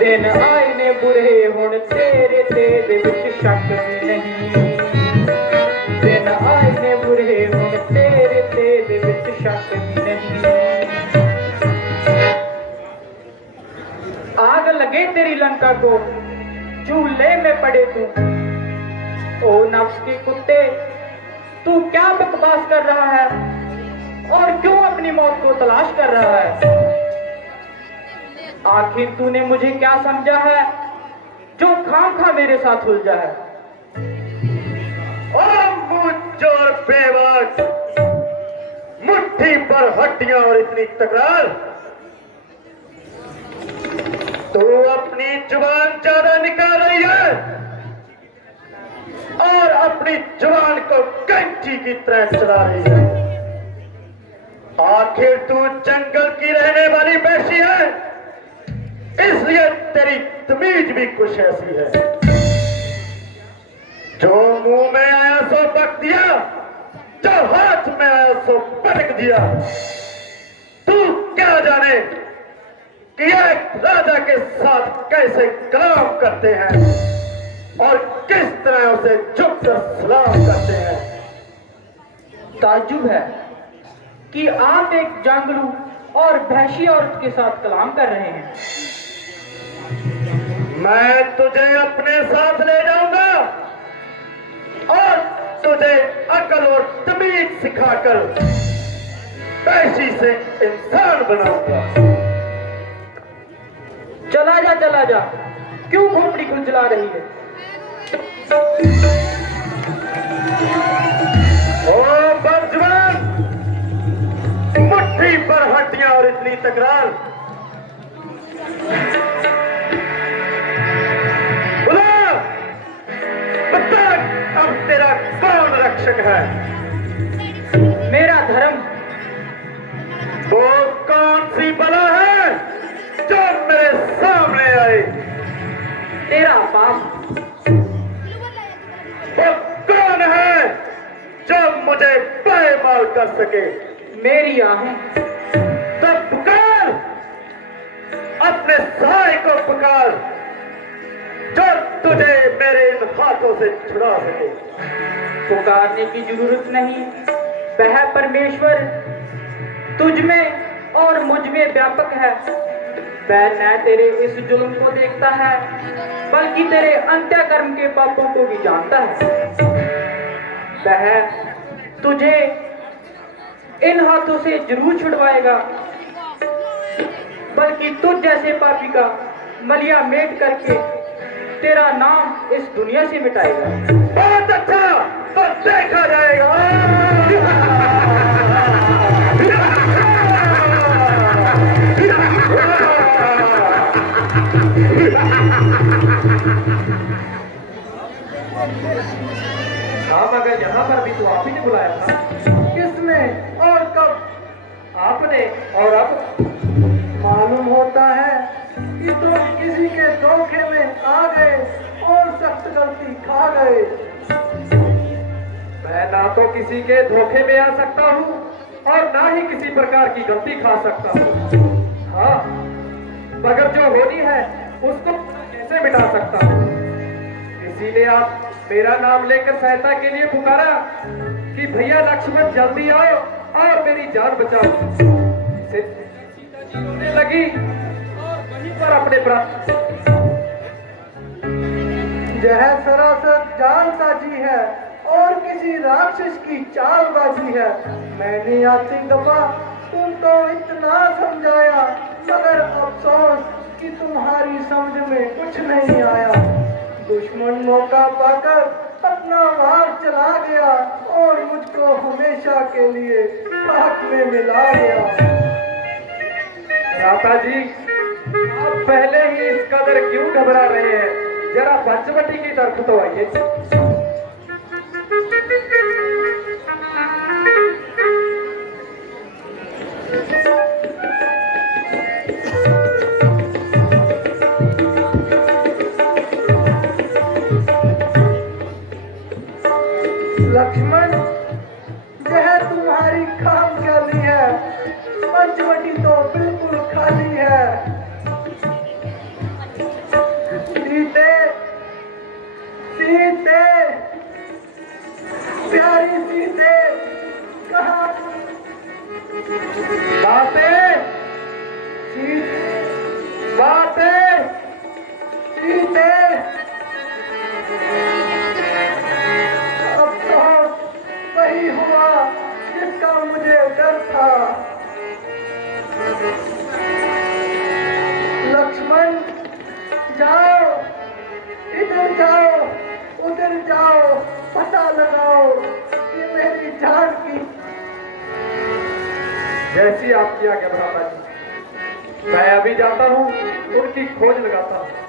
दिन आए ने बुरे हुण तेरे ते दे विच शक भी नहीं दिन आए ने बुरे हुण तेरे ते दे विच शक भी नहीं आग लगे तेरी लंका को चूल्हे में पड़े तू ओ नफ्स के कुत्ते तू क्या बकवास कर रहा है और क्यों अपनी मौत को तलाश कर रहा है आखिर तूने मुझे क्या समझा है जो खामखा मेरे साथ उलझा है और मुझोर बेवक मुट्ठी पर हड्डियां और इतनी तकरार तू अपनी जुबान ज्यादा निकाल रही है और अपनी जुबान को कैंची की तरह चला रही है आखिर तू जंगल की रहने वाली वैशी है इसलिए तेरी तमीज भी कुछ ऐसी है जो मुंह में आया सो बक दिया जो हाथ में आया सो पटक दिया तू क्या जाने कि एक राजा के साथ कैसे कलाम करते हैं और किस तरह उसे झुककर सलाम करते हैं ताज्जुब है कि आप एक जंगलू और वहशी औरत के साथ कलाम कर रहे हैं मैं तुझे अपने साथ ले जाऊंगा और तुझे अकल और तमीज सिखाकर वहशी से इंसान बनाऊंगा चला जा क्यों खोपड़ी खुजला रही है ओ बदजवान मुट्ठी पर हड्डियां और इतनी तकरार बुला बता अब तेरा कौन रक्षक है मेरा धर्म वो कौन सी बला है जो मेरे सामने आए तेरा पाप बरस सके। मेरी आहें तो पुकार, अपने साए को पुकार, जो तुझे मेरे इन हाथों से छुड़ा सके। पुकारने की जरूरत नहीं, वह परमेश्वर तुझ में और मुझ में व्यापक है। वह न तेरे इस जुल्म को देखता है, बल्कि तेरे अंत्यकर्म के पापों को भी जानता है। वह तुझे इन हाथों से जरूर छुड़वाएगा, बल्कि तुझ जैसे पापी का मलिया मेट करके तेरा नाम इस दुनिया से मिटाएगा। बहुत अच्छा, तो देखा जाएगा। हाँ, मगर यहाँ पर भी तो आप ही ने बुलाया था। किसने और कब? आपने, और अब मालूम होता है कि तुम किसी के धोखे में आ गए और सख्त गलती खा गए। मैं ना तो किसी के धोखे में आ सकता हूँ और ना ही किसी प्रकार की गलती खा सकता हूँ। हाँ, मगर जो होनी है उसको कैसे मिटा सकता हूँ। इसीलिए आप मेरा नाम लेकर सहायता के लिए पुकारा कि भैया लक्ष्मण जल्दी आओ और मेरी जान बचाओ। सीता जी रोने लगी और वहीं पर अपने प्राण। यह सरासर जालसाजी है और किसी राक्षस की चालबाजी है। मैंने आती दफा तुमको इतना समझाया, मगर अफसोस कि तुम्हारी समझ में कुछ नहीं आया। दुश्मन मौका पाकर अपना वार चला गया और मुझको हमेशा के लिए राख में मिला गया। राता जी, आप पहले ही इस कदर क्यों घबरा रहे हैं? जरा पंचवटी की तरफ तो आइए। लक्ष्मण, यह तुम्हारी काम खाली है, पंचवटी तो बिल्कुल खाली है। सीते, सीते, प्यारी सीते, कहाँ? बातें, सीते, बातें, सीते। वही हुआ जिसका मुझे डर था। लक्ष्मण, जाओ, इधर जाओ, उधर जाओ, पता लगाओ कि मेरी जान की। जैसी आपकी आज्ञा भ्राता जी। मैं अभी जाता हूँ, उनकी खोज लगाता हूँ।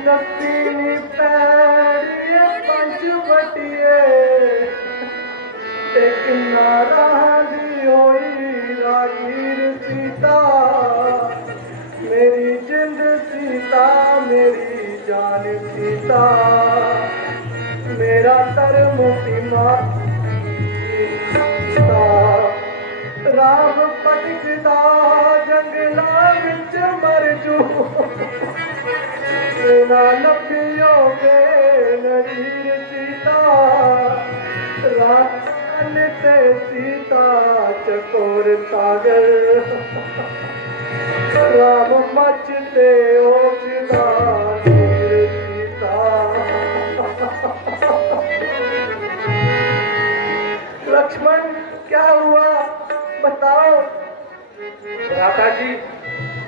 दस्ती पैरिए पंचवटिए, एक नाराजी होई रागीर सीता। मेरी जिंद सीता, मेरी जान सीता, मेरा धर्म सीमा सीता। राम पटकदा जंगला विच मर जू, ना लभियोगे नरीर सीता। रान ते सीता चकोर सागर, राम मचते ओछदा नीर सीता। लक्ष्मण, क्या हुआ बताओ। भ्राता जी,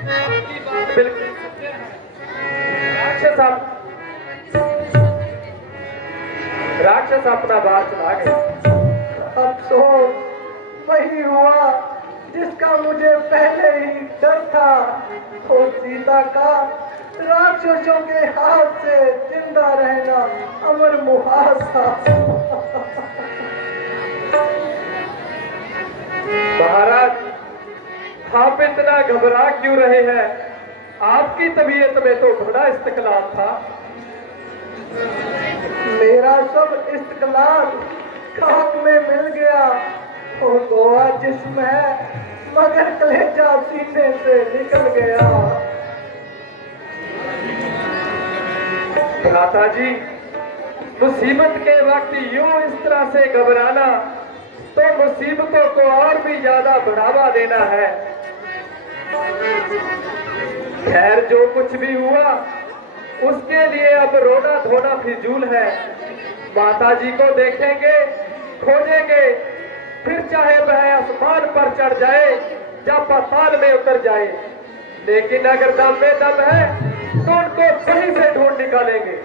आपकी बात बिल्कुल सत्य है। राक्षस अपना बार चला गया। अफसोस, वही हुआ जिसका मुझे पहले ही डर था। और सीता का राक्षसों के हाथ से जिंदा रहना अमर मुहाल था। महाराज, आप इतना घबरा क्यों रहे हैं? आपकी तबीयत में तो बड़ा इस्तकलाल था। मेरा सब इस्तकलाल खाक में मिल गया और गोवा जिस्म है मगर कलेजा सीने से निकल गया। भ्राता जी, मुसीबत के वक्त यूं इस तरह से घबराना तो मुसीबतों को और भी ज्यादा बढ़ावा देना है। खैर, जो कुछ भी हुआ उसके लिए अब रोना धोना फिजूल है। माता जी को देखेंगे, खोजेंगे, फिर चाहे वह आसमान पर चढ़ जाए या पाताल में उतर जाए, लेकिन अगर दम में दम है तो उनको सही से ढूंढ निकालेंगे।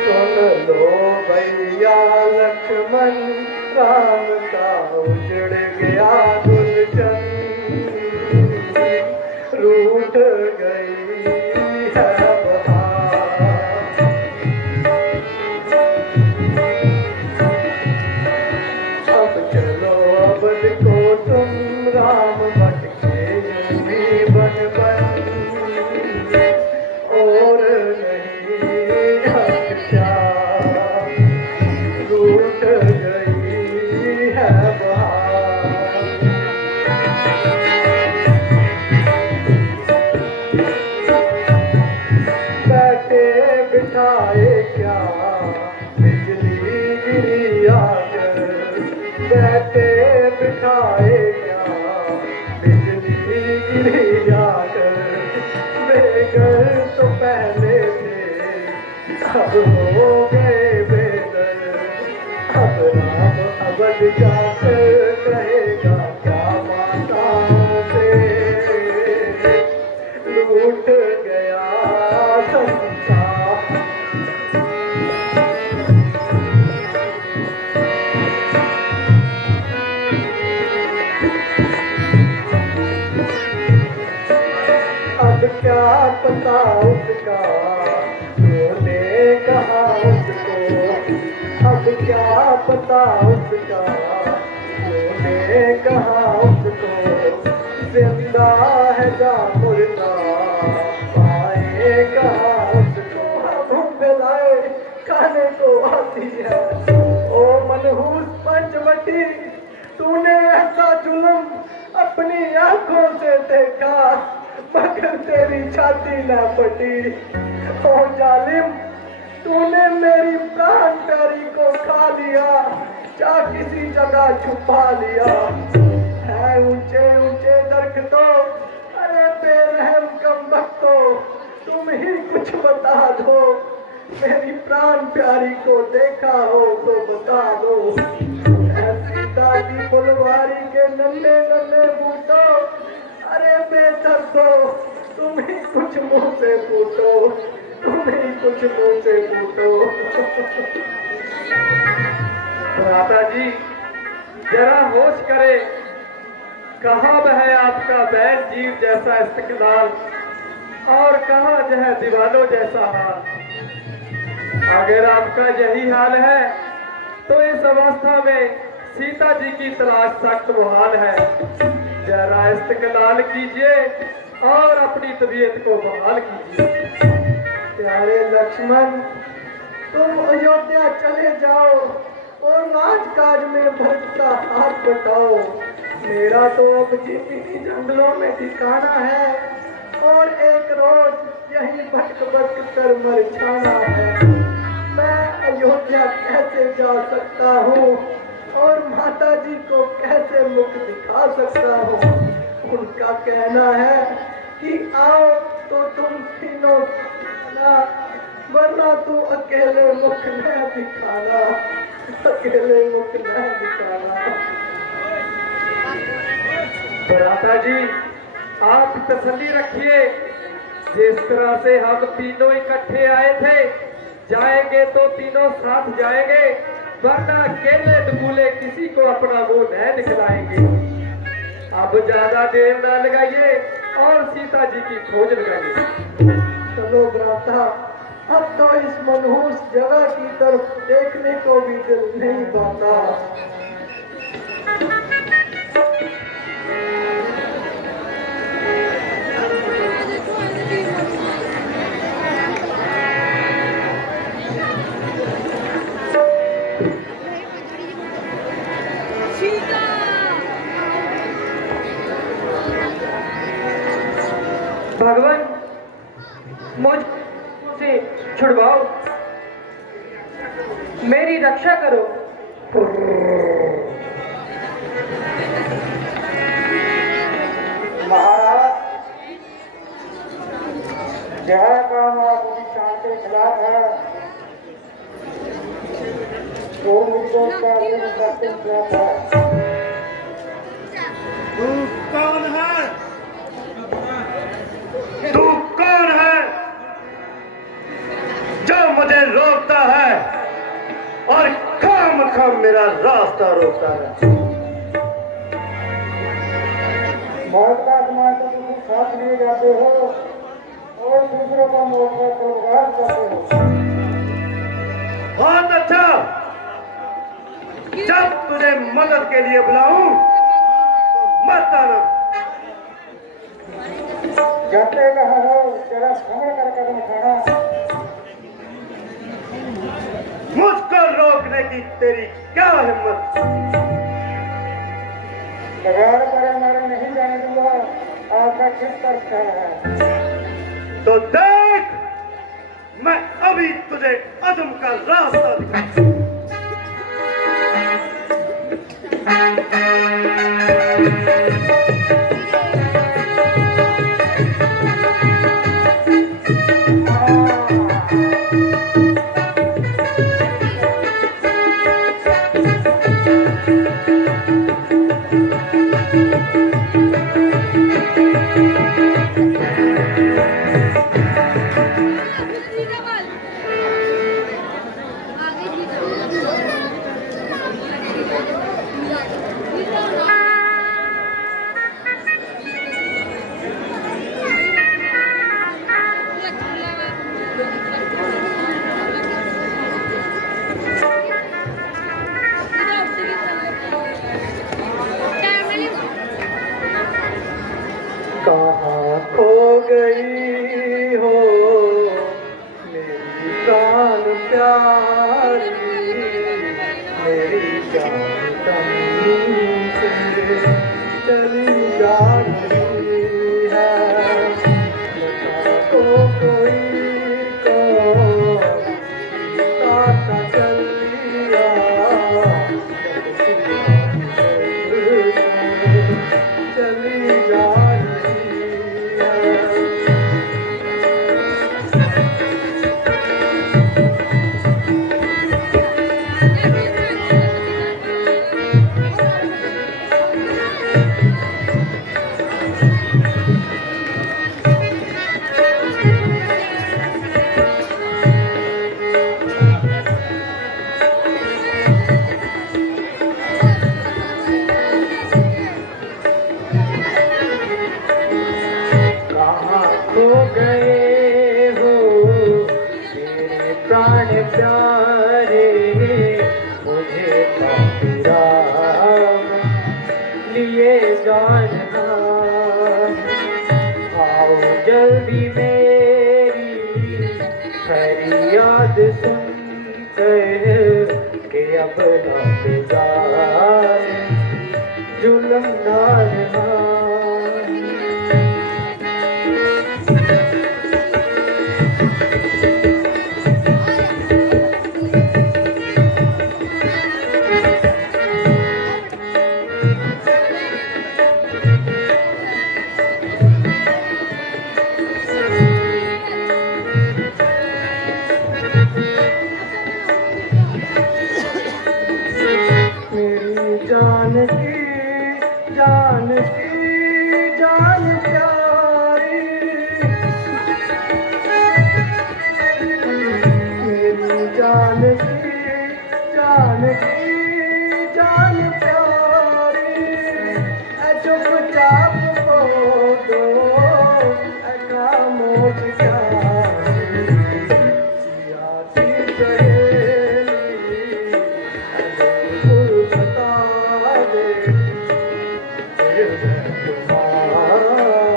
सुन लो भैया लक्ष्मण, राम का उजड़ गया गुलशन, रूठ गई है बहार। अब चलो अवध को तुम, राम भटके यूं ही बन बन, और नहीं अच्छा रूठ गई है बहार। बैठे बिठाए क्या बिजली गिरी आकर, बैठे बिठाए क्या बिजली गिरी आकर, बेघर तो पहले थे अब हो गए बेघर। अब राम अवध जाकर कहेगा क्या माताओं से, लूट गया संसार। अब क्या पता उसका, तूने कहा उसको, अब क्या पता उसका, तूने कहा उसको, जिंदा है या मुर्दा पाए कहा उसको। हम बेलाए खाने को आती है, ओ मनहूस पंचवटी, तूने ऐसा जुल्म अपनी आंखों से देखा मगर तेरी छाती न फटी। ओ जालिम, तूने मेरी प्राण प्यारी को खा लिया या किसी जगह छुपा लिया है। ऊंचे ऊंचे दरख्तों, अरे बेरहम कमबख्तों, तुम ही कुछ बता दो, मेरी प्राण प्यारी को देखा हो तो बता दो। ऐसी दादी फुलवारी के नन्हे नन्हे बूटों, अरे बेदर्दो, तुम ही कुछ मुंह से पूछो, तुम ही कुछ मुंह से पूछो। भ्राता जी, जरा होश करे, कहाँ वह आपका बैन जीव जैसा इस्तकलाल और कहाँ जो है दीवानों जैसा हाल। अगर आपका यही हाल है तो इस अवस्था में सीता जी की तलाश सख्त मुहाल है। जरा इस्तकलाल कीजिए और अपनी तबीयत को बहाल कीजिए। प्यारे लक्ष्मण, तुम अयोध्या चले जाओ और राजकाज में भरत का हाथ बटाओ। मेरा तो अब जिंदगी जंगलों में ठिकाना है और एक रोज यही भटक भटक कर मर जाना है। मैं अयोध्या कैसे जा सकता हूँ और माता जी को कैसे मुख दिखा सकता हूँ। उनका कहना है कि आओ तो तुम तीनों दिखाना, वरना तू अकेले मुख न दिखाना, अकेले मुख न दिखाना। भ्राता जी, आप तसल्ली रखिए, जिस तरह से हम तीनों इकट्ठे आए थे, जाएंगे तो तीनों साथ जाएंगे, वरना अकेले डुबूले किसी को अपना मुंह न दिखलाएंगे। अब ज्यादा देर न लगाइए और सीता जी की खोज लगाइए। चलो भ्राता, अब तो इस मनहूस जगह की तरफ देखने को भी दिल नहीं पाता। भगवान मुझ से छुड़वाओ, मेरी रक्षा करो। महाराज, यह काम आपकी शान के खिलाफ है, तो मुझको करते खिलाफ है। तू कौन है? तू कौन है जो मुझे रोकता है और खाम खाम मेरा रास्ता रोकता है? मोहल्ला समाज को तुम साथ लिए जाते हो और दूसरों का मोहल्ला तलवार करते हो। बहुत अच्छा, जब तुझे मदद के लिए बुलाऊं तो मत आना। जाते कहा हो, जरा समझ कर कदम उठाना। मुझको रोकने की तेरी क्या हिम्मत? बगैर करे मारे नहीं जाने दूंगा। आपका किस पर ख्याल है? तो देख, मैं अभी तुझे अदम का रास्ता दिखाऊं। कहाँ खो गई हो मेरी जान प्यारी, मेरी जान तुम से चली जा रही है। बता तो कोई को रास्ता चल लिया, चली जा खो गए हो तेरे प्राण प्यारे, मुझे तेरा लिए जाना। आओ जल्दी मेरी फरियाद सुन कर के अब लौट जाए जुलमदार जान प्यारी, मेरी जान प्यारी, चुपचाप बोलो खामोश तुम्हारा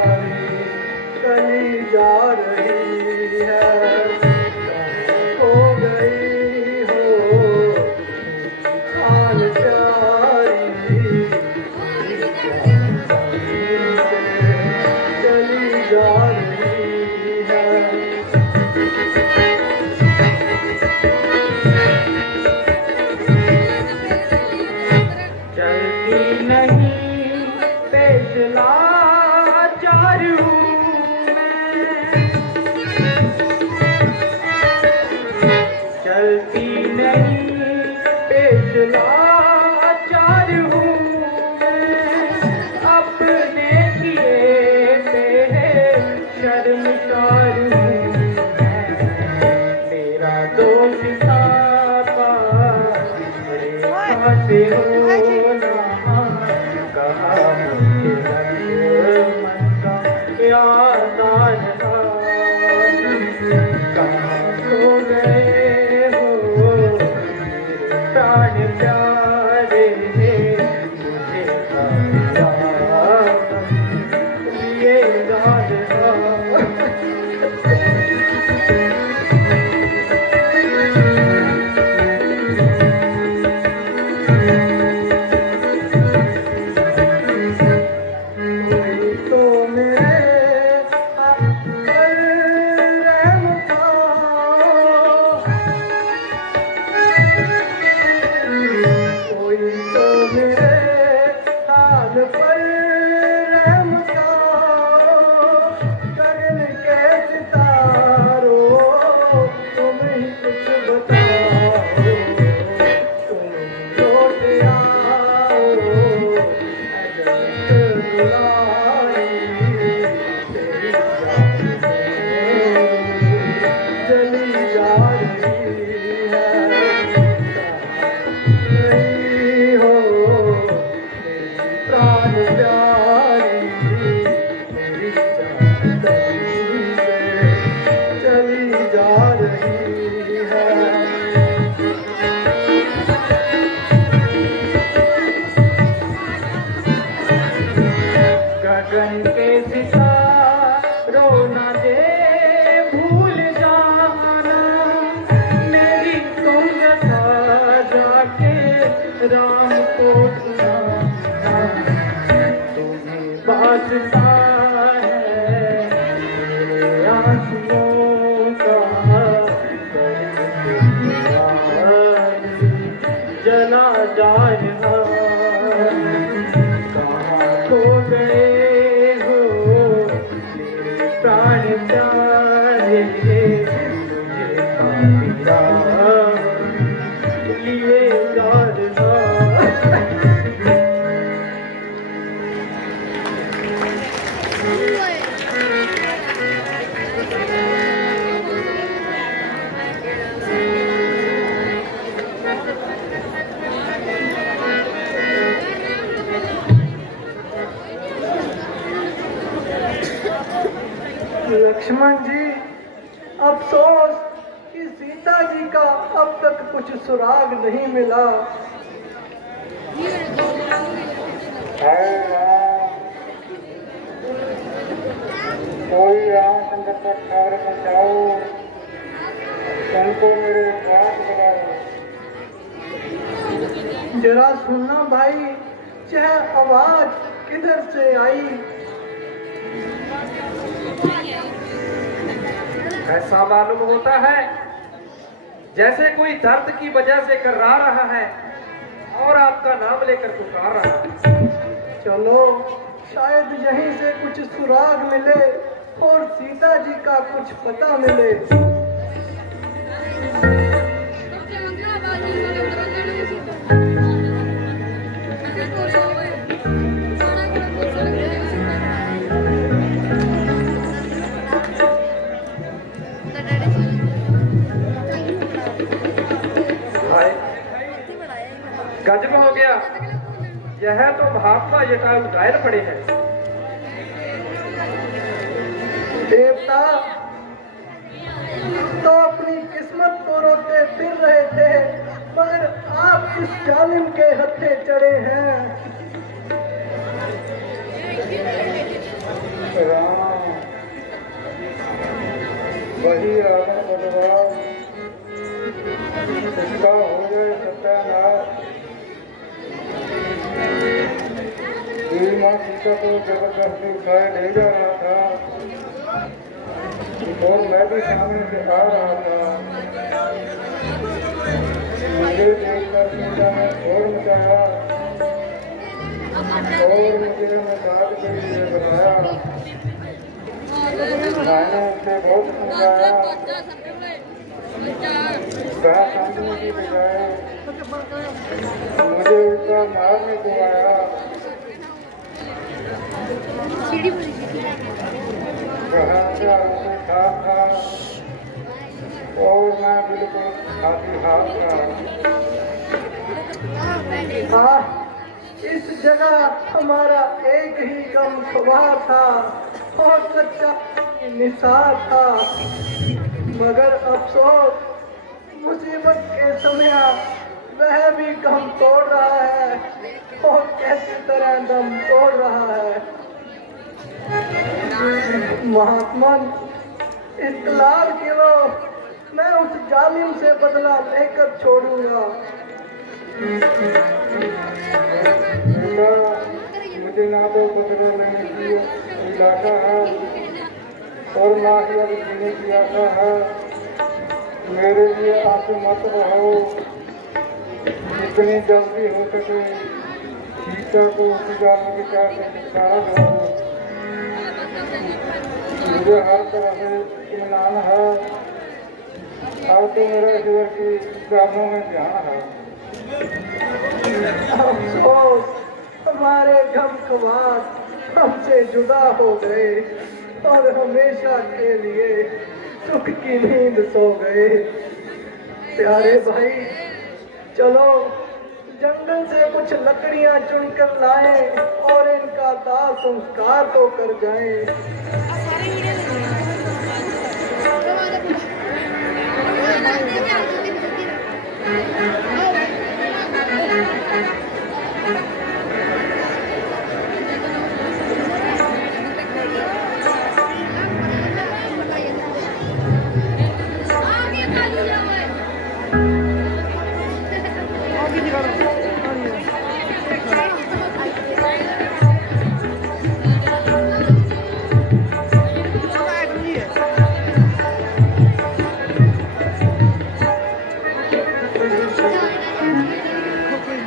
चलती नहीं पेश लाचार हूँ मैं, चलती नहीं पेश लाचार हूँ मैं, अपने किए पे शर्मसार हूँ मैं, मेरा दोष था से होना कहा मुझे मन का याद आया, कहाँ खो गए हो मेरे प्राण प्यारे, मुझे ये याद गगन के सितारों न दे भूल जाना, मेरी तुम जाके राम को सुनाना, तुम्हें वास्ता है मेरे आंसुओं का, जला जाए खो गए हो मेरे प्राण प्यारे, मुझे काफिरा लिए याद लक्ष्मण जी, अफसोस कि सीता जी का अब तक कुछ सुराग नहीं मिला। कोई रामचंद्र पर खबर पहुंचाओ, उनको मेरे पास बुलाओ। जरा सुनना भाई, यह आवाज किधर से आई? ऐसा मालूम होता है जैसे कोई दर्द की वजह से कर्रा रहा है और आपका नाम लेकर पुकार रहा है। चलो, शायद यहीं से कुछ सुराग मिले और सीता जी का कुछ पता मिले। गजब हो गया, यह तो महात्मा जटायु घायल पड़े हैं। देवता तो अपनी किस्मत को रोते फिर रहे थे, पर आप इस जालिम के हत्थे चढ़े हैं। राम, वही आदम भगवान, उसका हो जाए सत्यानाश। माँ सीता को जबरदस्ती उठाए ले जा रहा था और मैं भी सामने से आ रहा था। मुझे देखकर सीता ने शोर मचाया, तेरे में बात के लिए बताया। मैंने उससे बहुत समझाया, कहा समझने की बजाय मुझे उसका मारने को आया। कहा था उसे साफ था और मैं बिल्कुल खाती हाथ था। हाँ, इस जगह हमारा एक ही गम ख्वार था और सच्चा निसार था, मगर अफसोस मुसीबत के समय वह भी गम तोड़ रहा है और कैसी तरह दम तोड़ रहा है। महात्मा इस्तलाल किलो, मैं उस जालिम से बदला लेकर छोड़ूंगा। बेटा, मुझे ना तो बदला लेने की इलाका है और ना ही अब जीने की आशा है। मेरे लिए आंसू मत रहो, जितनी जल्दी हो सके सीता को उसी जाल के चार से निपटारा दो। मुझे हर तरह से इत्मीनान है, अब तो मेरा ईश्वर की जालों में ध्यान है। अफसोस हमारे गम ख्वार हमसे जुदा हो गए और हमेशा के लिए सुख की नींद सो गए। प्यारे भाई, चलो जंगल से कुछ लकड़ियां चुनकर लाएं और इनका दाह संस्कार तो कर जाएं।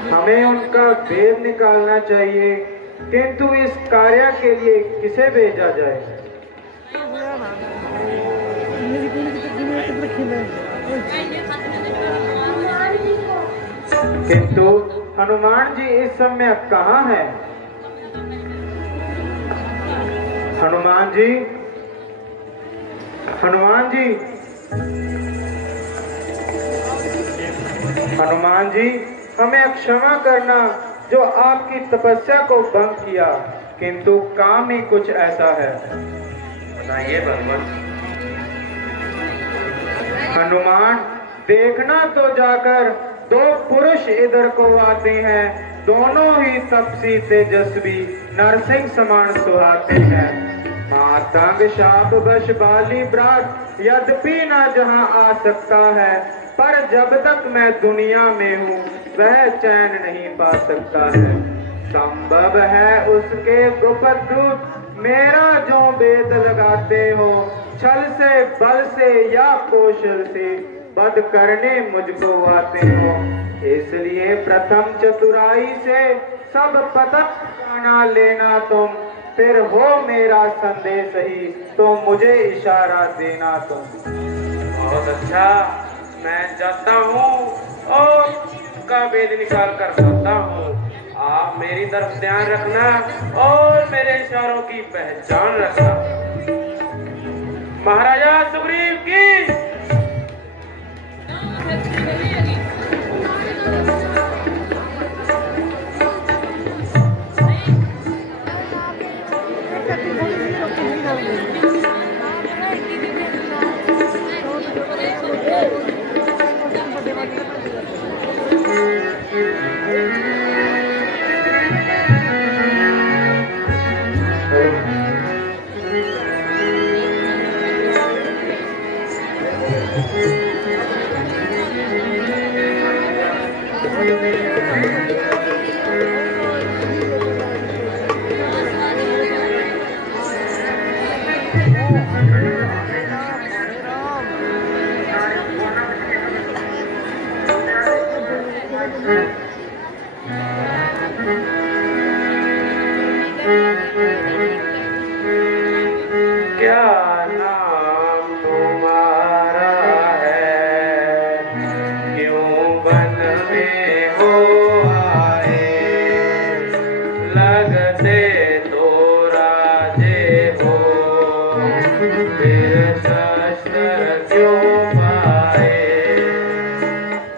हमें उनका भेद निकालना चाहिए, किंतु इस कार्य के लिए किसे भेजा जाए? किंतु हनुमान जी इस समय कहाँ हैं? हनुमान जी, हनुमान जी, हनुमान जी, हमें क्षमा करना जो आपकी तपस्या को भंग किया, किंतु काम ही कुछ ऐसा है। बताइए भगवान। हनुमान, देखना तो जाकर दो पुरुष इधर को आते हैं, दोनों ही तपसी तेजस्वी नरसिंह समान सुहाते हैं। मातंग शाप बश बाली ब्राट यद्यपि न जहां आ सकता है, पर जब तक मैं दुनिया में हूँ वह चैन नहीं पा सकता है। संभव है उसके गुप्त दूत मेरा जो वेद लगाते हो, छल से बल से या कौशल से वध करने मुझको आते हो। इसलिए प्रथम चतुराई से सब पता जाना लेना तुम, फिर हो मेरा संदेश ही तो मुझे इशारा देना तुम। बहुत अच्छा, मैं जाता हूँ और उसका वेद निकाल कर सकता हूँ। आप मेरी तरफ ध्यान रखना और मेरे इशारों की पहचान रखना। महाराजा सुग्रीव की लगते तो राजे हो, फिर शस्त्र क्यों पाए।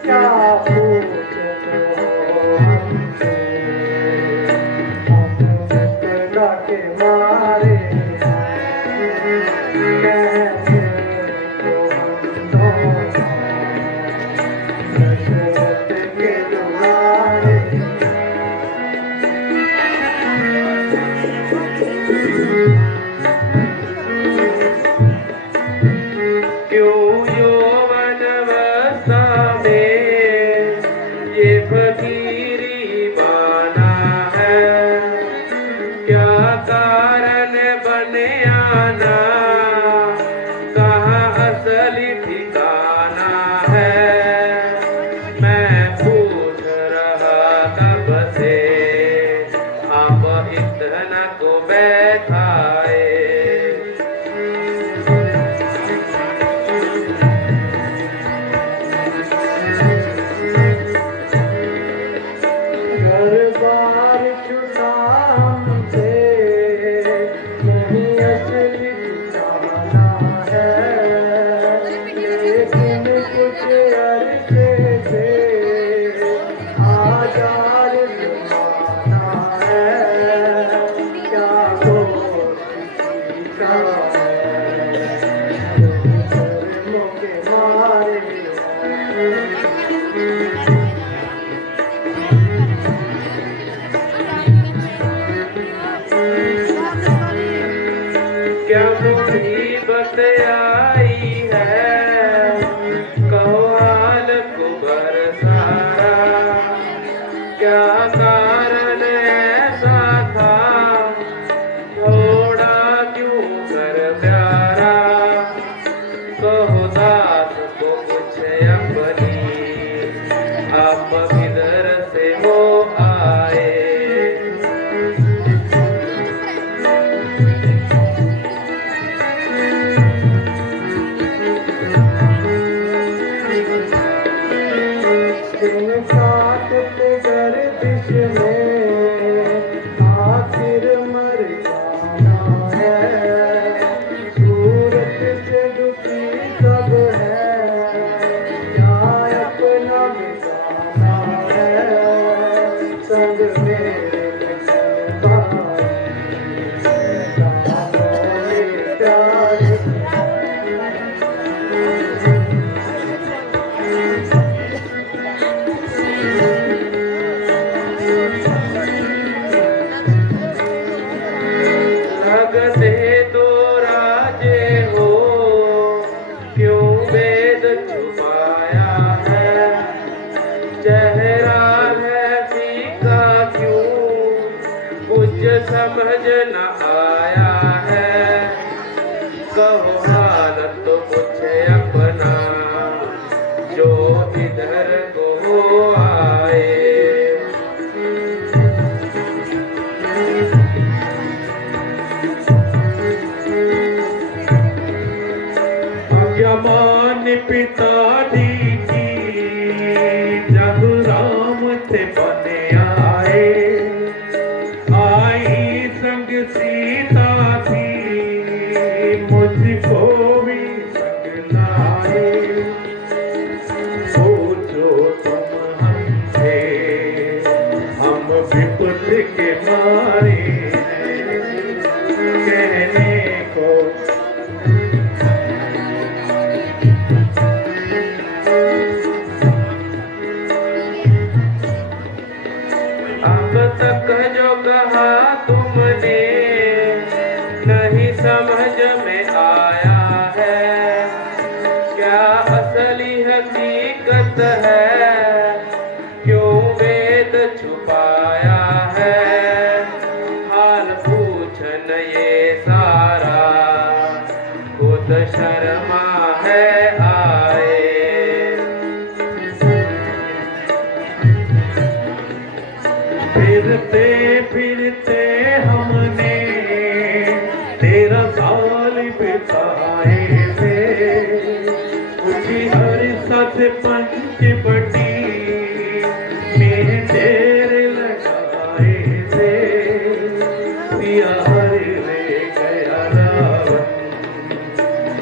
क्या पूछते हो हमसे, हम मित्र के मारे कहते तो हम दोनों दशरथ के दुलारे। क्यों यौवन अवस्था में ये फकीरी बाना है, क्या कारण बने आना, कहाँ असली ठिकाना है। मैं पूछ रहा कब से, आप इतना को बैठाए। घर बार छुटा हमसे, नहीं असली ठिकाना है, लेकिन कुछ अरसे से आजार जमाना है। क्या कोशिश का है, कर्मों के मारे क्या मुसीबत आई है, कहो हाल कुबर सारा, क्या कारण ऐसा था, थोड़ा क्यों कर प्यारा। कहो दास को कुछ अपनी, आप किधर से हो आए। दिन काटते गर्दिश में आखिर मर जाना है। सूरत से दुखी सब है, क्या अपना मिटाना है। संग मेरे चलता प्यारे। लगते तो राजे हो, क्यों वेद छुपाया है। चेहरा है फीका क्यों, कुछ समझ न आया है। कहो हालत तो कुछ अपना, जो इधर को आए। यमान पिता दी की, जब राम थे बने आए, आई संग सीता थी, मुझको भी संग लाए। पूछो तुम हमसे, हम विपद के मारे हैं, कहने को अब तक जो कहा तुमने, नहीं समझ में आया है। क्या असली हकीकत है, क्यों वेद छुपाया है। हाल पूछन ये सारा, खुद शर्मा है आए। फिरते फिरते हमने 13 साल बिताए थे, उसी हर सत पंचवटी में ढेर लगाए थे। पिया हरि ले गया रावण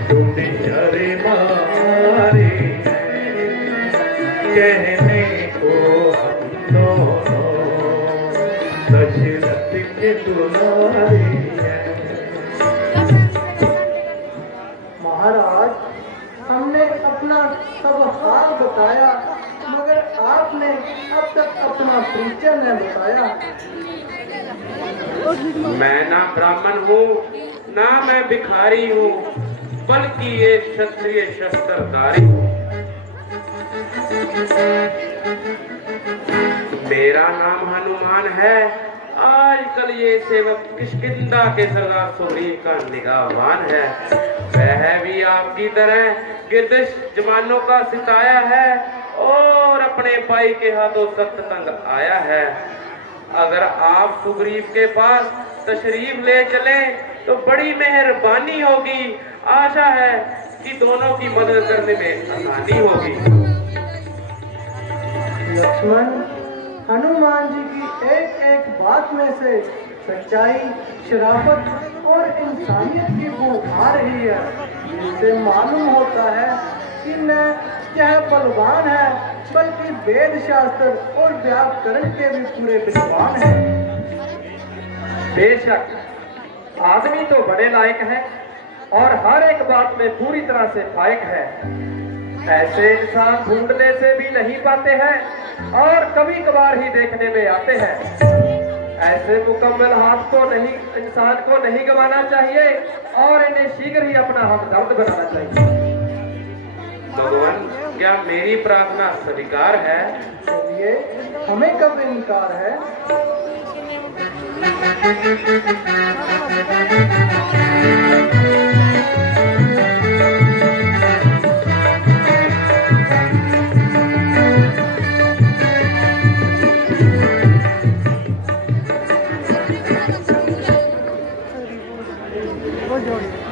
ढूंढे हरे मारे कहने को हम दोनों दशरथ के दुलारे हैं। महाराज, हमने अपना सब हाल बताया, मगर आपने अब तक अपना परिचय न बताया। मैं ना ब्राह्मण हूँ ना मैं भिखारी हूँ, बल्कि ये क्षत्रिय शस्त्रधारी हूँ। मेरा नाम हनुमान है। आजकल ये सेवक किष्किंधा के सरदार सुग्रीव का निगाहबान है। वह भी आपकी तरह गिरदिश जमानों का सिताया है और अपने भाई के हाथों सख्त तंग आया है। अगर आप सुग्रीव के पास तशरीफ ले चलें तो बड़ी मेहरबानी होगी। आशा है कि दोनों की मदद करने में आसानी होगी। लक्ष्मण, हनुमान जी की एक एक बात में से सच्चाई, शराफत और इंसानियत की बू आ रही है, जिससे मालूम होता है कि न यह बलवान है बल्कि वेद शास्त्र और व्याकरण के भी पूरे विद्वान हैं। बेशक आदमी तो बड़े लायक है और हर एक बात में पूरी तरह से फायक है। ऐसे इंसान ढूंढने से भी नहीं पाते हैं और कभी कभार ही देखने में आते हैं। ऐसे मुकम्मल हाथ को नहीं, इंसान को नहीं गंवाना चाहिए और इन्हें शीघ्र ही अपना हमदर्द बनाना चाहिए। भगवान, क्या मेरी प्रार्थना स्वीकार है? ये हमें कब इनकार है?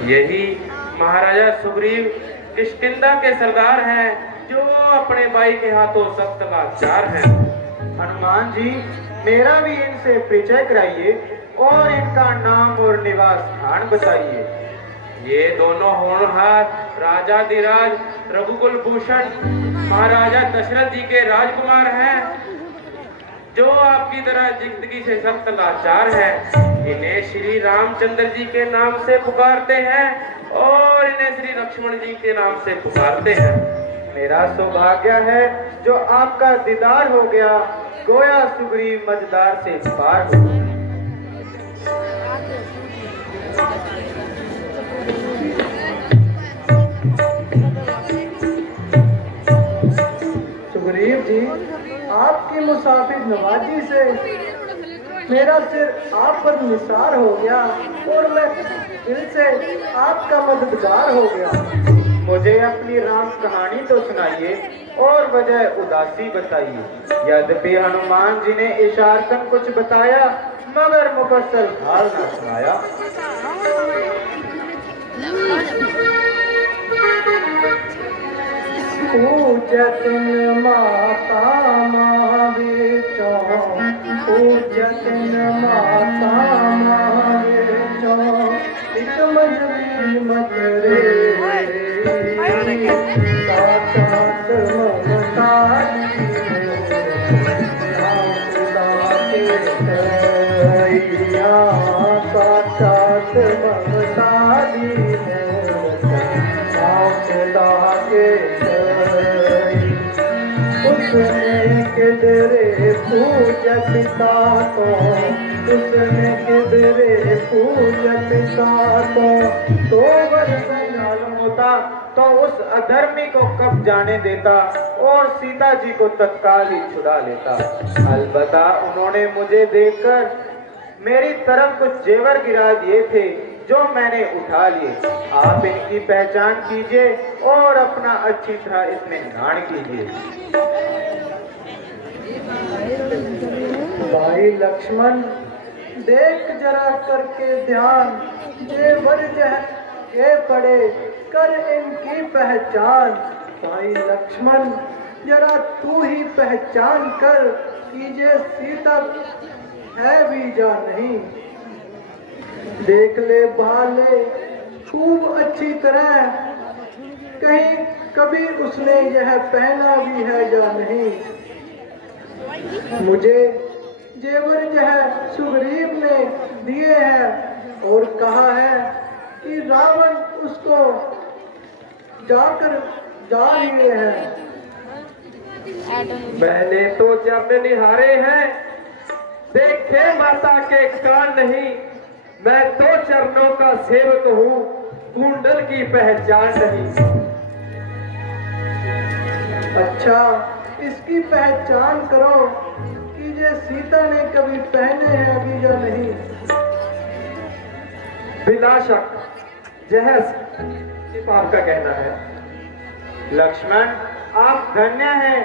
यही महाराजा सुग्रीव किष्किंधा के सरदार हैं जो अपने भाई के हाथों सख्त लाचार हैं। हनुमान जी, मेरा भी इनसे परिचय कराइए और इनका नाम और निवास स्थान बताइए। ये दोनों होनहार राजाधिराज रघुकुल भूषण महाराजा दशरथ जी के राजकुमार हैं, जो आपकी तरह जिंदगी से सख्त लाचार हैं। इन्हें श्री रामचंद्र जी के नाम से पुकारते हैं और इन्हें श्री लक्ष्मण जी के नाम से पुकारते हैं। मेरा सौभाग्य है जो आपका दीदार हो गया, गोया सुग्रीव मझधार से पार हो। सुग्रीव जी, आपकी मुसाफिर नवाजी से मेरा सिर आप पर निसार हो गया और मैं दिल से आपका मददगार हो गया। मुझे अपनी राम कहानी तो सुनाइए और वजह उदासी बताइए। यद्यपि हनुमान जी ने इशारतन कुछ बताया मगर मुफस्सल हाल न सुनाया। पूजतन माता महावीचो, पूजतन माता महावीचो, एक मजबी मत रे, साक्षात ममता साक्षात ममता उसने किधरे पूजा पिता को, उसने किधरे पूजा पिता को, तो वर्ष मालूम होता तो उस अधर्मी को कब जाने देता और सीता जी को तत्काल ही छुड़ा लेता। अलबत्ता उन्होंने मुझे देखकर मेरी तरफ कुछ जेवर गिरा दिए थे जो मैंने उठा लिए। आप इनकी पहचान कीजिए और अपना अच्छी तरह इसमें ध्यान कीजिए। भाई लक्ष्मण, देख जरा करके ध्यान, जेवर के पड़े कर इनकी पहचान। भाई लक्ष्मण, जरा तू ही पहचान कर, कीजिए सीता है भी या नहीं। देख ले भाले खूब अच्छी तरह, कहीं कभी उसने यह पहना भी है या नहीं। मुझे जेवर यह सुग्रीव ने दिए हैं और कहा है कि रावण उसको जाकर जा लिए हैं। मैंने तो चरण निहारे हैं, देखे माता के कान नहीं। मैं तो चरणों का सेवक हूँ, कुंडल की पहचान नहीं। अच्छा, इसकी पहचान करो कि ये सीता ने कभी पहने हैं अभी या नहीं। बिला शक यह आपका कहना है। लक्ष्मण, आप धन्य हैं।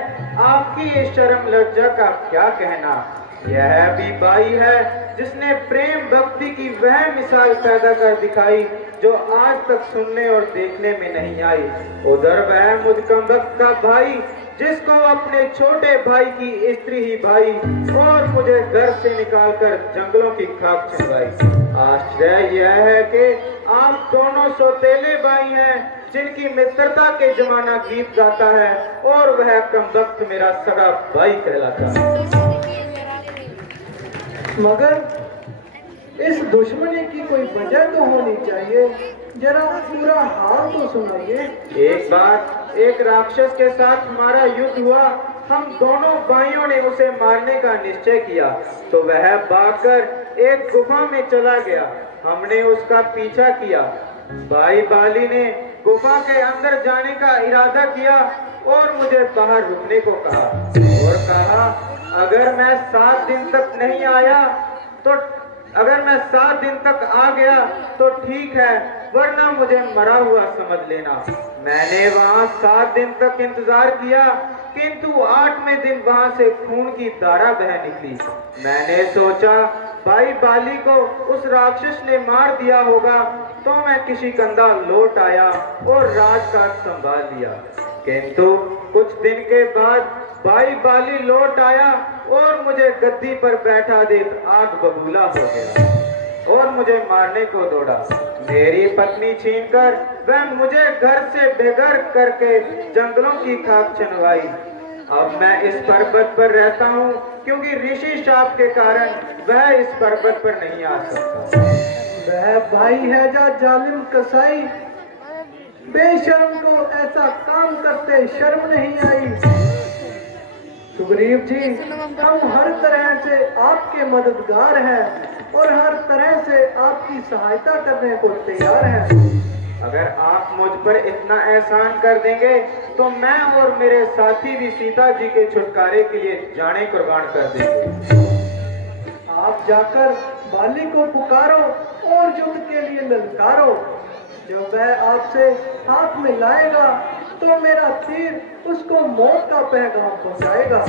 आपकी इस शर्म लज्जा का क्या कहना। यह भी बाई है जिसने प्रेम भक्ति की वह मिसाल पैदा कर दिखाई जो आज तक सुनने और देखने में नहीं आई। उधर वह मुझकंबक का भाई जिसको अपने छोटे भाई की स्त्री ही भाई और मुझे घर से निकालकर जंगलों की खाक छिनवाई। आश्चर्य यह है कि आप दोनों सौतेले भाई हैं जिनकी मित्रता के जमाना गीत गाता है और वह कमबख्त मेरा सगा भाई कहलाता है। मगर इस दुश्मनी की कोई वजह तो होनी चाहिए, जरा पूरा हाल तो सुनाइए। एक बार एक राक्षस के साथ हमारा युद्ध हुआ। हम दोनों भाइयों ने उसे मारने का निश्चय किया तो वह भागकर एक गुफा में चला गया। हमने उसका पीछा किया। भाई बाली ने गुफा के अंदर जाने का इरादा किया और मुझे बाहर रुकने को कहा और कहा अगर मैं 7 दिन तक नहीं आया तो अगर मैं 7 दिन तक आ गया तो ठीक है, वरना मुझे मरा हुआ समझ लेना। मैंने वहां 7 दिन तक इंतजार किया किंतु 8वें दिन वहां से खून की धारा बह निकली। मैंने सोचा भाई बाली को उस राक्षस ने मार दिया होगा तो मैं किसी कंधा लौट आया और राजकाज संभाल लिया। किंतु कुछ दिन के बाद भाई बाली लौट आया और मुझे गद्दी पर बैठा देख आग बबूला हो गया और मुझे मारने को दौड़ा। मेरी पत्नी छीनकर वह मुझे घर से बेघर करके जंगलों की खाक छिनवाई। अब मैं इस पर्वत पर रहता हूँ क्योंकि ऋषि शाप के कारण वह इस पर्वत पर नहीं आ सकता। वह भाई है जा जालिम कसाई, बेशर्म को ऐसा काम करते शर्म नहीं आई। सुग्रीव जी, हम हर तरह से आपके मददगार हैं और हर तरह से आपकी सहायता करने को तैयार हैं। अगर आप मुझ पर इतना एहसान कर देंगे तो मैं और मेरे साथी भी सीता जी के छुटकारे के लिए जाने कुर्बान कर देंगे। आप जाकर बाली को पुकारो और युद्ध के लिए ललकारो। जब वह आपसे हाथ में लाएगा तो मेरा तीर उसको मौत का पैगाम पहुंचाएगा।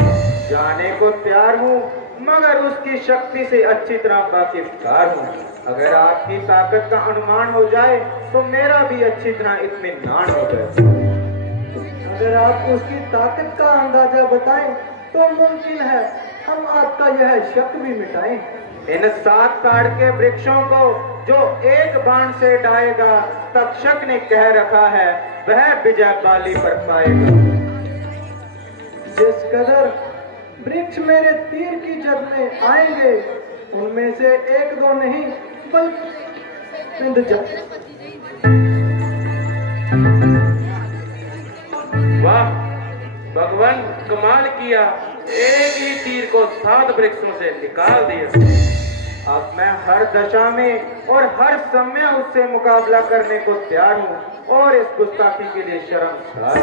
जाने को तैयार हूँ मगर उसकी शक्ति से अच्छी तरह वाकिफदार हूँ। अगर आपकी ताकत का अनुमान हो जाए तो मेरा भी अच्छी तरह इत्मीनान हो जाए। अगर आप उसकी ताकत का अंदाजा बताएं तो मुमकिन है हम आपका यह शक भी मिटाएं। इन 7 ताड़ के वृक्षों को जो एक बाण से डालेगा तक्षक ने कह रखा है वह विजय बाली पर पाएगा। जिस कदर वृक्ष मेरे तीर की जद में आएंगे उनमें से 1-2 नहीं बल्कि वाह भगवान, कमाल किया। एक ही तीर को 7 वृक्षों से निकाल दिया। अब मैं हर दशा में और हर समय उससे मुकाबला करने को तैयार हूँ और इस गुस्ताखी के लिए शर्मसार।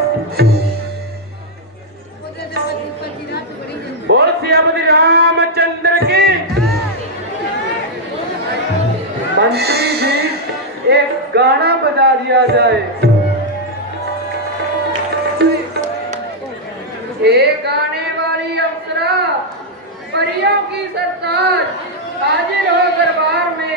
बोल सियापति रामचंद्र की। मंत्री जी, एक गाना बजा दिया जाए। एक गाने वाली अप्सरा, परियों की सरताज, हाजिर हो दरबार में।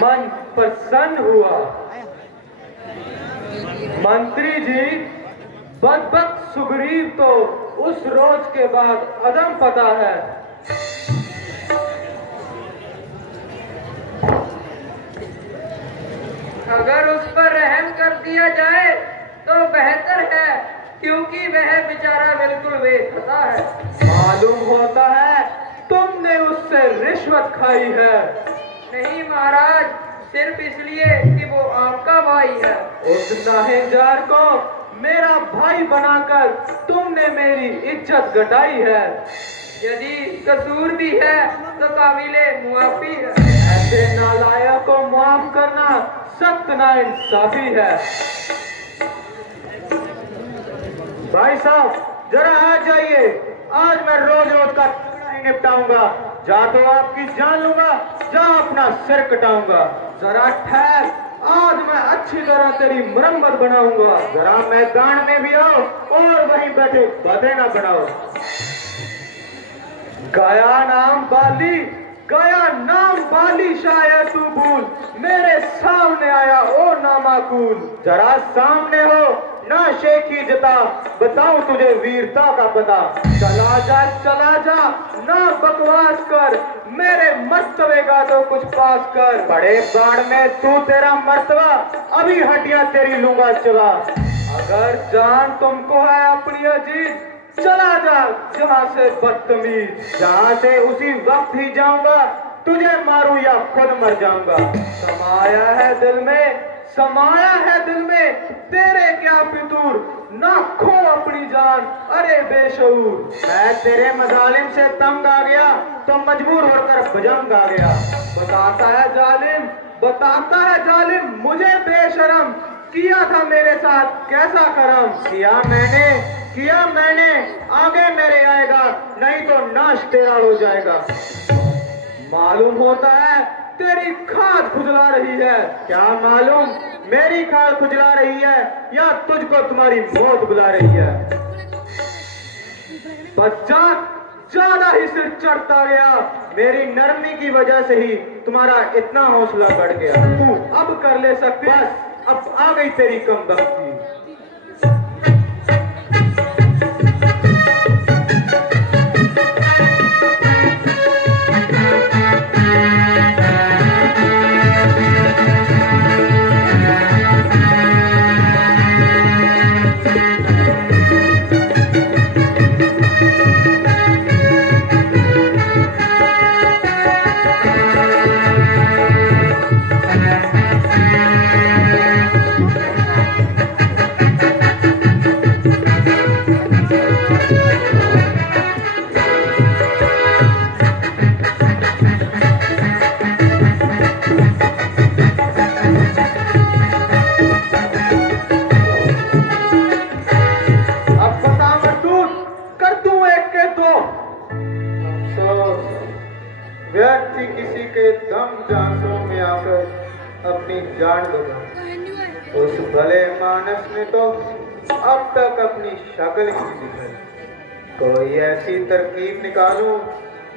मन प्रसन्न हुआ। मंत्री जी, बदबख्त सुग्रीव तो उस रोज के बाद अदम पता है। अगर उस पर रहम कर दिया जाए तो बेहतर है, क्योंकि वह बेचारा बिल्कुल बेखता है। मालूम होता है तुमने उससे रिश्वत खाई है। नहीं महाराज, सिर्फ इसलिए कि वो आपका भाई है। उस नाहिंजार को मेरा भाई बनाकर तुमने मेरी इज्जत घटाई है। यदि कसूर भी है तो काबिले मुआफी है। ऐसे नालायक को माफ करना सख्त नाइंसाफी है। भाई साहब जरा आ जाइए, आज मैं रोज रोज का झगड़ा ही निपटाऊंगा। जा तो आपकी जान लूंगा, जा अपना सिर कटाऊंगा। जरा ठहर, आज मैं अच्छी तरह तेरी मुरम्मत बनाऊंगा। जरा मैदान में भी आओ और वहीं बैठे बातें ना बनाओ। गया नाम बाली, गया नाम बाली, शायद तू भूल मेरे सामने आया ओ नामाकूल। जरा सामने हो ना शेखी जता, बताऊं तुझे वीरता का पता। चला जा ना बकवास कर, मेरे मर्तबे का तो कुछ पास कर। बड़े बाढ़ में तू तेरा मर्तबा, अभी हड्डियां तेरी लूंगा चबा। अगर जान तुमको है अपनी अजीज, चला जा जहां से बदतमीज। जहां से उसी वक्त ही जाऊंगा, तुझे मारूं या खुद मर जाऊंगा। समाया है दिल में, समाया है दिल में, तेरे क्या फितूर, ना खो अपनी जान अरे बेशऊर। मैं तेरे मजालिम से तंग आ गया तो मजबूर होकर भजंग आ गया। बताता है जालिम मुझे बेशरम, किया था मेरे साथ कैसा करम। किया मैंने आगे मेरे आएगा, नहीं तो नाश तेरा हो जाएगा। मालूम होता है तेरी खाद खुजला रही है। क्या मालूम मेरी खाद खुजला रही है या तुझको तुम्हारी मौत बुला रही है। बच्चा ज्यादा ही सिर चढ़ता गया, मेरी नरमी की वजह से ही तुम्हारा इतना हौसला बढ़ गया। तू अब कर ले सकती, बस अब आ गई तेरी कमबख्ती। व्यक्ति किसी के दम झांसों में आकर अपनी जान लगा, उस भले मानस ने तो अब तक अपनी शक्ल ही नहीं दिखाई। कोई ऐसी तरकीब निकालूं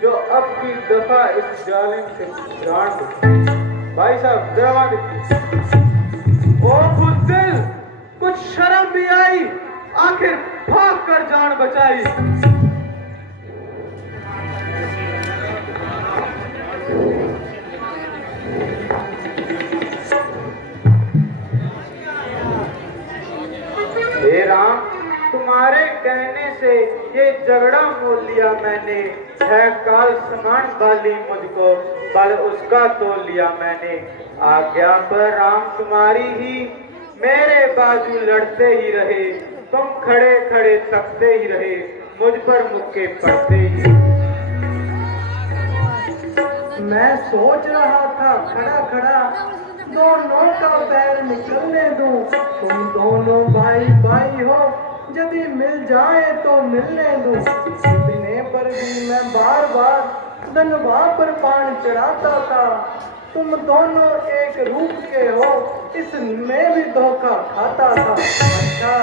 जो अब की दफा इस जालिम से जान दे। भाई साहब जरा ओ बुज़दिल, कुछ शर्म भी आई, आखिर भाग कर जान बचाई। हे राम, तुम्हारे कहने से ये झगड़ा मोल लिया मैंने। है काल समान बाली मुझको, बल उसका तोल लिया मैंने। आज्ञा पर राम तुम्हारी ही, मेरे बाजू लड़ते ही रहे। तुम खड़े खड़े तकते ही रहे, मुझ पर मुक्के पड़ते ही। मैं सोच रहा था खड़ा खड़ा, दोनों का पैर निकलने दूं। तुम दोनों भाई भाई हो, यदि मिल जाए तो मिलने दूं। इतने पर भी मैं बार बार धनवा पर बाण चढ़ाता था। तुम दोनों एक रूप के हो, इसमें भी धोखा खाता था। अच्छा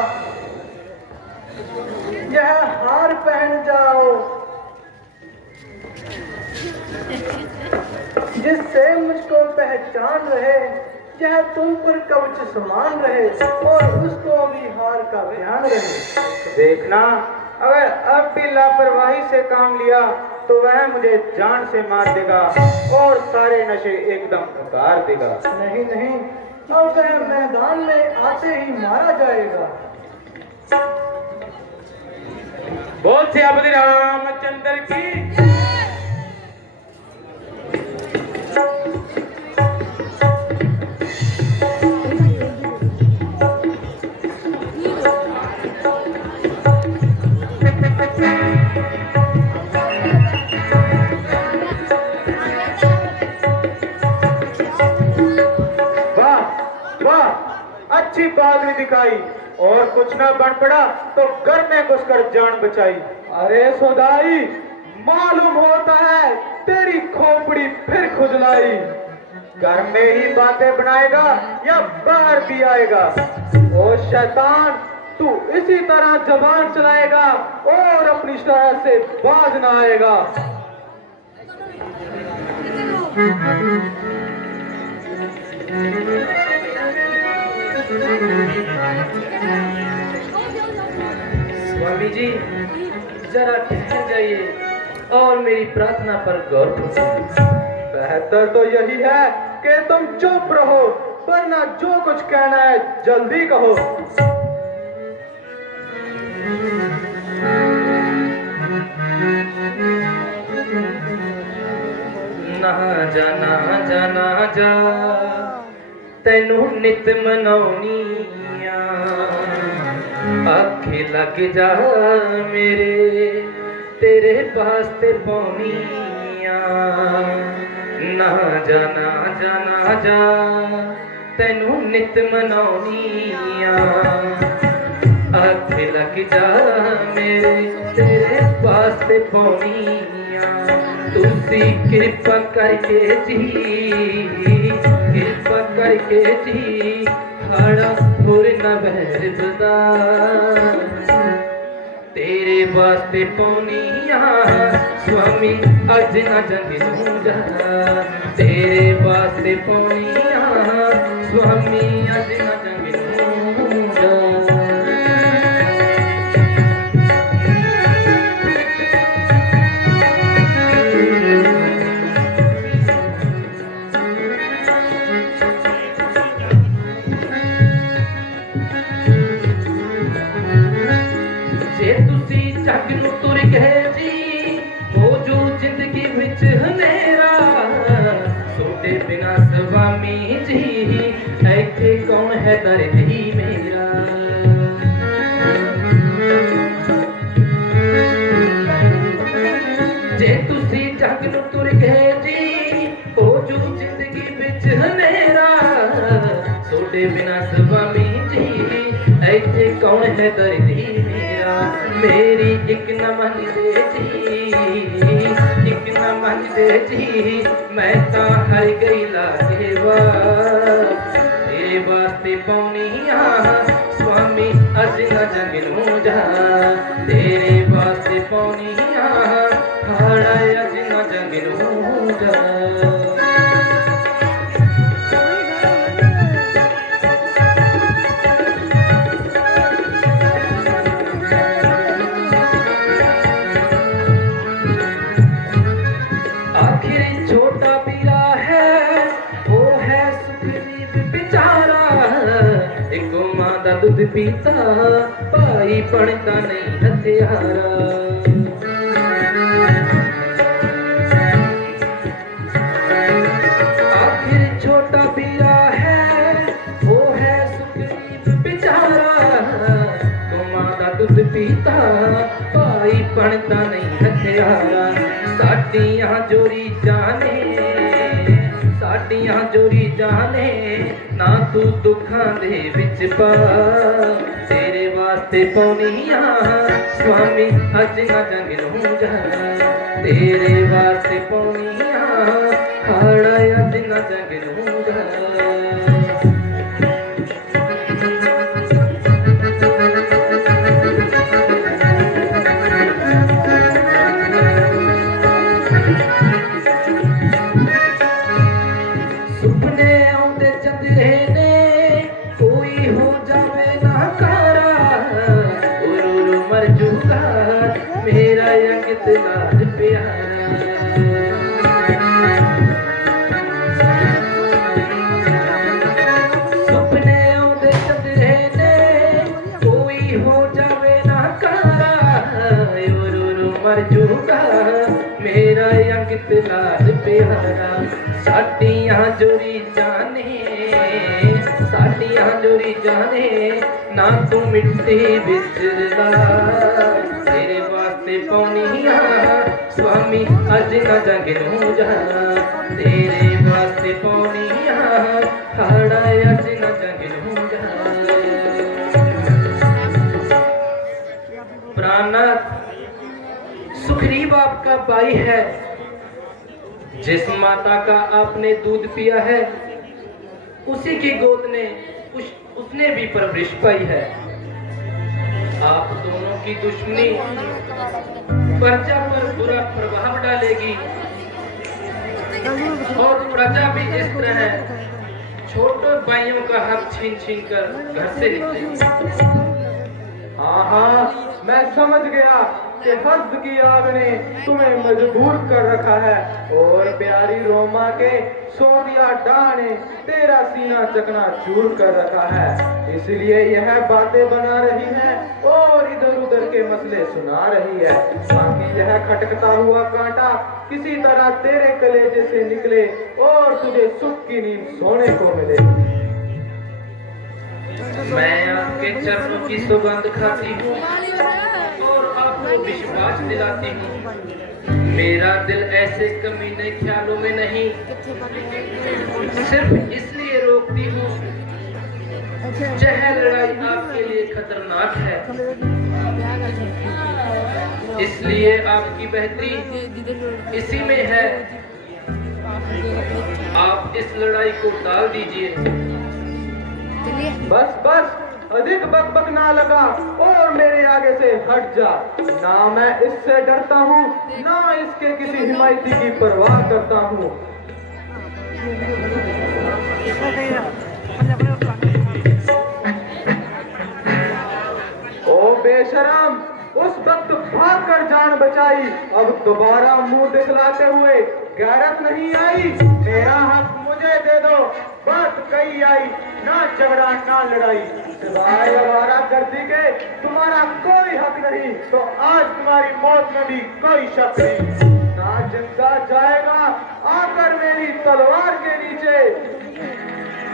यह हार पहन जाओ, जिससे मुझको पहचान रहे। यह तुम पर कवच समान रहे और उसको भी हार का ध्यान रहे। देखना, अगर अब भी लापरवाही से काम लिया तो वह मुझे जान से मार देगा और सारे नशे एकदम उतार देगा। नहीं नहीं, अब वह मैदान में आते ही मारा जाएगा। बोल सियापति रामचंद्र की। अच्छी पागड़ी दिखाई और कुछ ना बन पड़ा तो घर में घुसकर जान बचाई। अरे सोदाई, मालूम होता है तेरी खोपड़ी फिर खुजलाई। घर में ही बातें बनाएगा या बाहर भी आएगा? ओ शैतान, तू इसी तरह जबान चलाएगा और अपनी शहर से बाज ना आएगा। स्वामी जी, जरा ठहर जाइए और मेरी प्रार्थना पर गौर कीजिए। बेहतर तो यही है कि तुम चुप रहो, वरना जो कुछ कहना है जल्दी कहो। ना जा तेनू नित मनाउनिया, आखे लग जा मेरे तेरे वास्ते पौनिया। ना जा तेनू नित मनाउनिया, आखे लग जा मेरे तेरे वास्ते पौनिया। तुसी कृपा करके जी खाड़ा होर न बहर बदा, तेरे वास्ते पौनिया स्वामी अज न जंग नूं जा। तेरे वास्ते पौनिया स्वामी अज न जंग नूं जा। जग नूं तुर गए जी हो जो जिंदगी विच हनेरा, सोते बिना स्वामी जी ऐथे कौन है दर्दी मेरा। जे तुसी जग नूं तुर गए जी हो जो जिंदगी विच हनेरा, सोते बिना स्वामी जी ऐथे कौन है दर्दी मेरा। मेरी एक न मन दे जी मैं ता हर गई लागे वा। तेरे वास्ते पौनिया स्वामी अज न जंग नूं जा। तेरे वास्ते पौनिया खाड़ा अज न जंग नूं जा। दूध पीता भाई बनता नहीं हथियारा। आखिर छोटा पिया है वो है सुग्रीव बेचारा, तो मां दा दूध पीता भाई बनता नहीं हथियारा। साडियां जोरी जाने ना तू दुखां दे विच पा। तेरे वास्ते पौनिया स्वामी अज न जंग नूं जा। तेरे वास्ते पौनिया खाड़ा अज न जंग नूं जा। मेरा अंकित लाल प्यारा। सुपने आउंदे चंदरे ने कोई हो जावे ना कारा, रो मर जूगा मेरा अंकित लाल प्यारा। साडियां जोरी जाने ना तू मिट्टी विच ला। तेरे वास्ते पौनिया स्वामी अज न जंग नूं जा। तेरे वास्ते पौनिया खाड़ा अज न जंग नूं जा। आपका भाई है। जिस माता का आपने दूध पिया है उसी की गोद ने उसने भी परवरिश पाई है। आप दोनों की दुश्मनी प्रजा पर बुरा प्रभाव डालेगी और प्रजा भी इस तरह छोटे भाइयों का हक छीन छीन कर घर से निकलेगी। हाँ हाँ, मैं समझ गया कि हद की आग ने तुम्हें मजबूर कर रखा है और प्यारी रोमा के सोनिया डा ने तेरा सीना चकना चूर कर रखा है। इसलिए यह बातें बना रही है और इधर उधर के मसले सुना रही है ताकि यह खटकता हुआ कांटा किसी तरह तेरे कलेजे से निकले और तुझे सुख की नींद सोने को मिले। मैं आपके चरणों की सुगंध खाती हूँ और आपको विश्वास दिलाती हूँ। मेरा दिल ऐसे कमीने ख्यालों में नहीं, सिर्फ इसलिए रोकती हूँ यह लड़ाई आपके लिए खतरनाक है। इसलिए आपकी बेहतरी इसी में है, आप इस लड़ाई को टाल दीजिए। बस बस, अधिक बकबक ना लगा और मेरे आगे से हट जा। ना मैं इससे डरता हूँ ना इसके किसी हिमायती की परवाह करता हूँ। ओ बेशरम, उस वक्त भाग कर जान बचाई, अब दोबारा मुंह दिखलाते हुए गैरत नहीं आई। मेरा हक मुझे दे दो, बात कही आई, ना झगड़ा ना लड़ाई। सिवाय आवारा गर्दी के तुम्हारा कोई हक नहीं, तो आज तुम्हारी मौत में भी कोई शक नहीं। ना जिंदा जाएगा आकर मेरी तलवार के नीचे,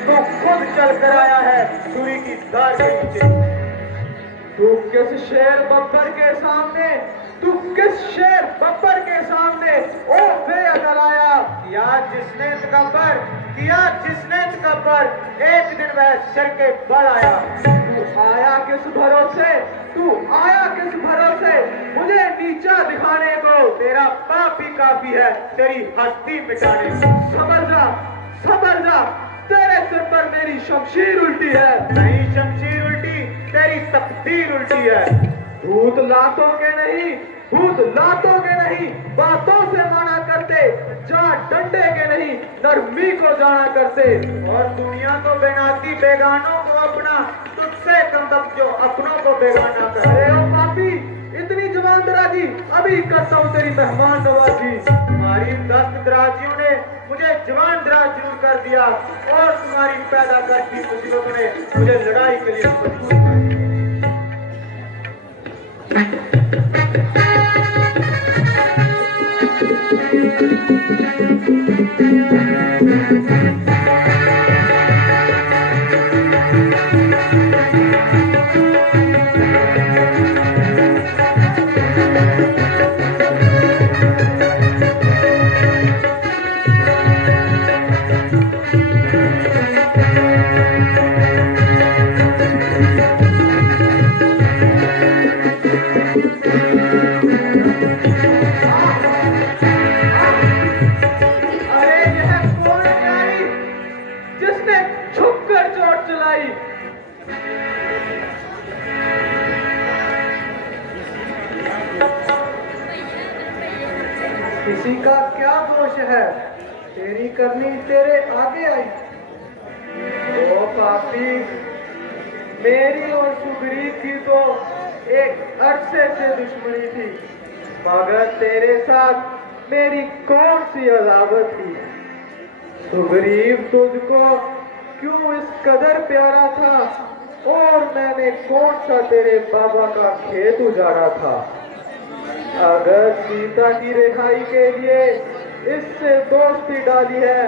तो खुद चल कर आया है छुरी की धार के नीचे। तू किस शेर बब्बर के सामने, तू किस शेर बब्बर के सामने ओ बेअकल आया। किया जिसने तकब्बर, एक दिन वह सर के बल आया। तू आया किस भरोसे, तू आया किस भरोसे, मुझे नीचा दिखाने को। तेरा पाप ही काफी है तेरी हस्ती मिटाने को। समझ जा, तेरे सिर पर मेरी शमशीर उल्टी है। नहीं शमशीर उल्टी, तेरी तकदीर उल्टी है। भूत लातों के नहीं, बातों से माना करते, जहाँ डंडे के नहीं नरमी को जाना करते। और दुनिया को बेनाती बेगानों को अपना, तुझसे कम जो अपनों को बेगाना कर। अरे ओ पापी, इतनी जवान दराजी, अभी करता हूँ तेरी मेहमान नवाजी। तुम्हारी दस्त दराजियों ने मुझे जवान दराज जरूर कर दिया और तुम्हारी पैदा करती मुसीबतों ने मुझे लड़ाई के लिए मजबूर कर दिया। किसी का क्या दोष है, तेरी करनी तेरे आगे आई। ओ पापी, मेरी और सुग्रीव की तो एक अरसे से दुश्मनी थी, मगर तेरे साथ मेरी कौन सी अदावत थी। सुग्रीव तुझको क्यों इस कदर प्यारा था और मैंने कौन सा तेरे बाबा का खेत उजाड़ा था। अगर सीता की रिहाई के लिए इससे दोस्ती डाली है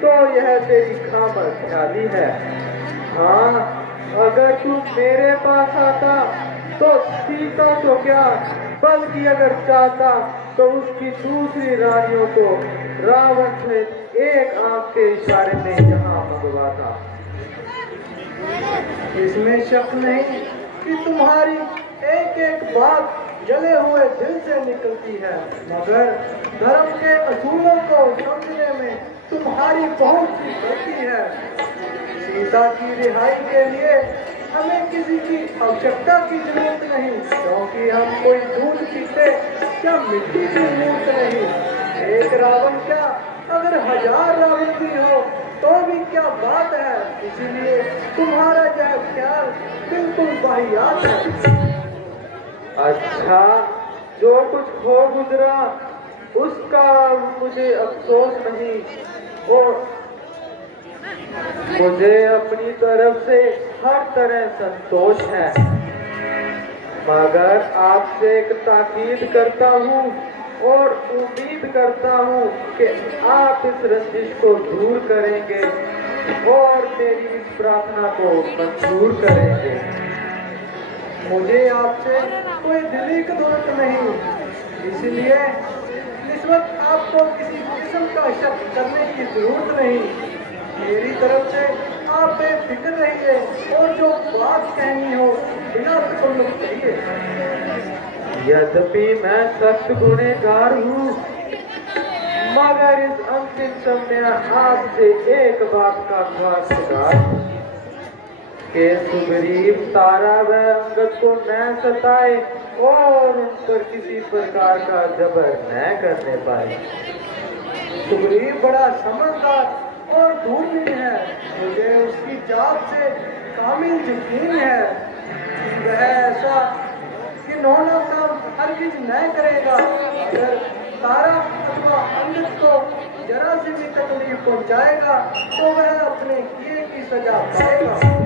तो यह तेरी खामद ख्याली है। हाँ, अगर तू मेरे पास आता तो सीता तो क्या, बल्कि अगर चाहता तो उसकी दूसरी रानियों को रावण से एक आंख के इशारे में यहाँ मंगवाता। इसमें शक नहीं कि तुम्हारी एक एक बात जले हुए दिल से निकलती है, मगर धर्म के असूलों को समझने में तुम्हारी बहुत सी गलती है। सीता की रिहाई के लिए हमें किसी की आवश्यकता की जरूरत नहीं, क्योंकि हम कोई दूध पीते क्या मिट्टी की मूर्त नहीं। एक रावण क्या, अगर 1000 रावण भी हो तो भी क्या बात है। इसीलिए तुम्हारा यह ख्याल बिल्कुल वाहियात है। अच्छा, जो कुछ हो गुजरा उसका मुझे अफसोस नहीं, और मुझे अपनी तरफ से हर तरह संतोष है, मगर आपसे एक ताकीद करता हूँ और उम्मीद करता हूँ कि आप इस रंजिश को दूर करेंगे और मेरी इस प्रार्थना को मंजूर करेंगे। मुझे आपसे कोई दिली जरूरत नहीं, इसलिए इस वक्त आपको किसी किस्म का शक करने की जरूरत नहीं। मेरी तरफ से आप बेफिक्र रहिए और जो बात कहनी हो बिना तकल्लुफ कहिए। यद्यपि मैं सख्त गुनहगार हूँ, मगर इस अंतिम समय आपसे एक बात का ख्वाहिशगार हूँ कि सुग्रीव तारा व अंगद को न सताए और उन पर किसी प्रकार का जबर न करने पाए। सुग्रीव बड़ा समझदार और धूर्मिल है, मुझे उसकी जात से कामिल यकीन है। वह ऐसा कि नौना काम हरगिज न करेगा। अगर तारा अथवा अंगद को जरा से भी तकलीफ पहुंचाएगा तो वह अपने किए की सजा पाएगा।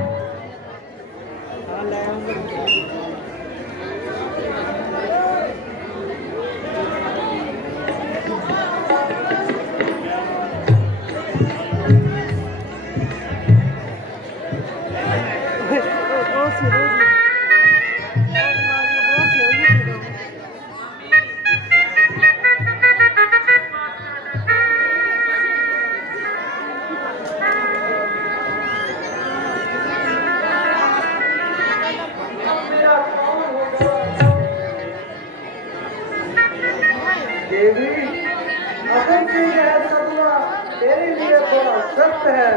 देवी, अगर से यह सदमा तेरे लिए बड़ा सख्त है,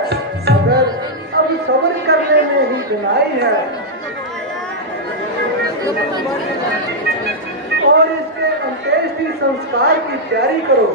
मगर अब सब्र करने में ही जुनाई है। और इसके अंत्येष्टि संस्कार की तैयारी करो।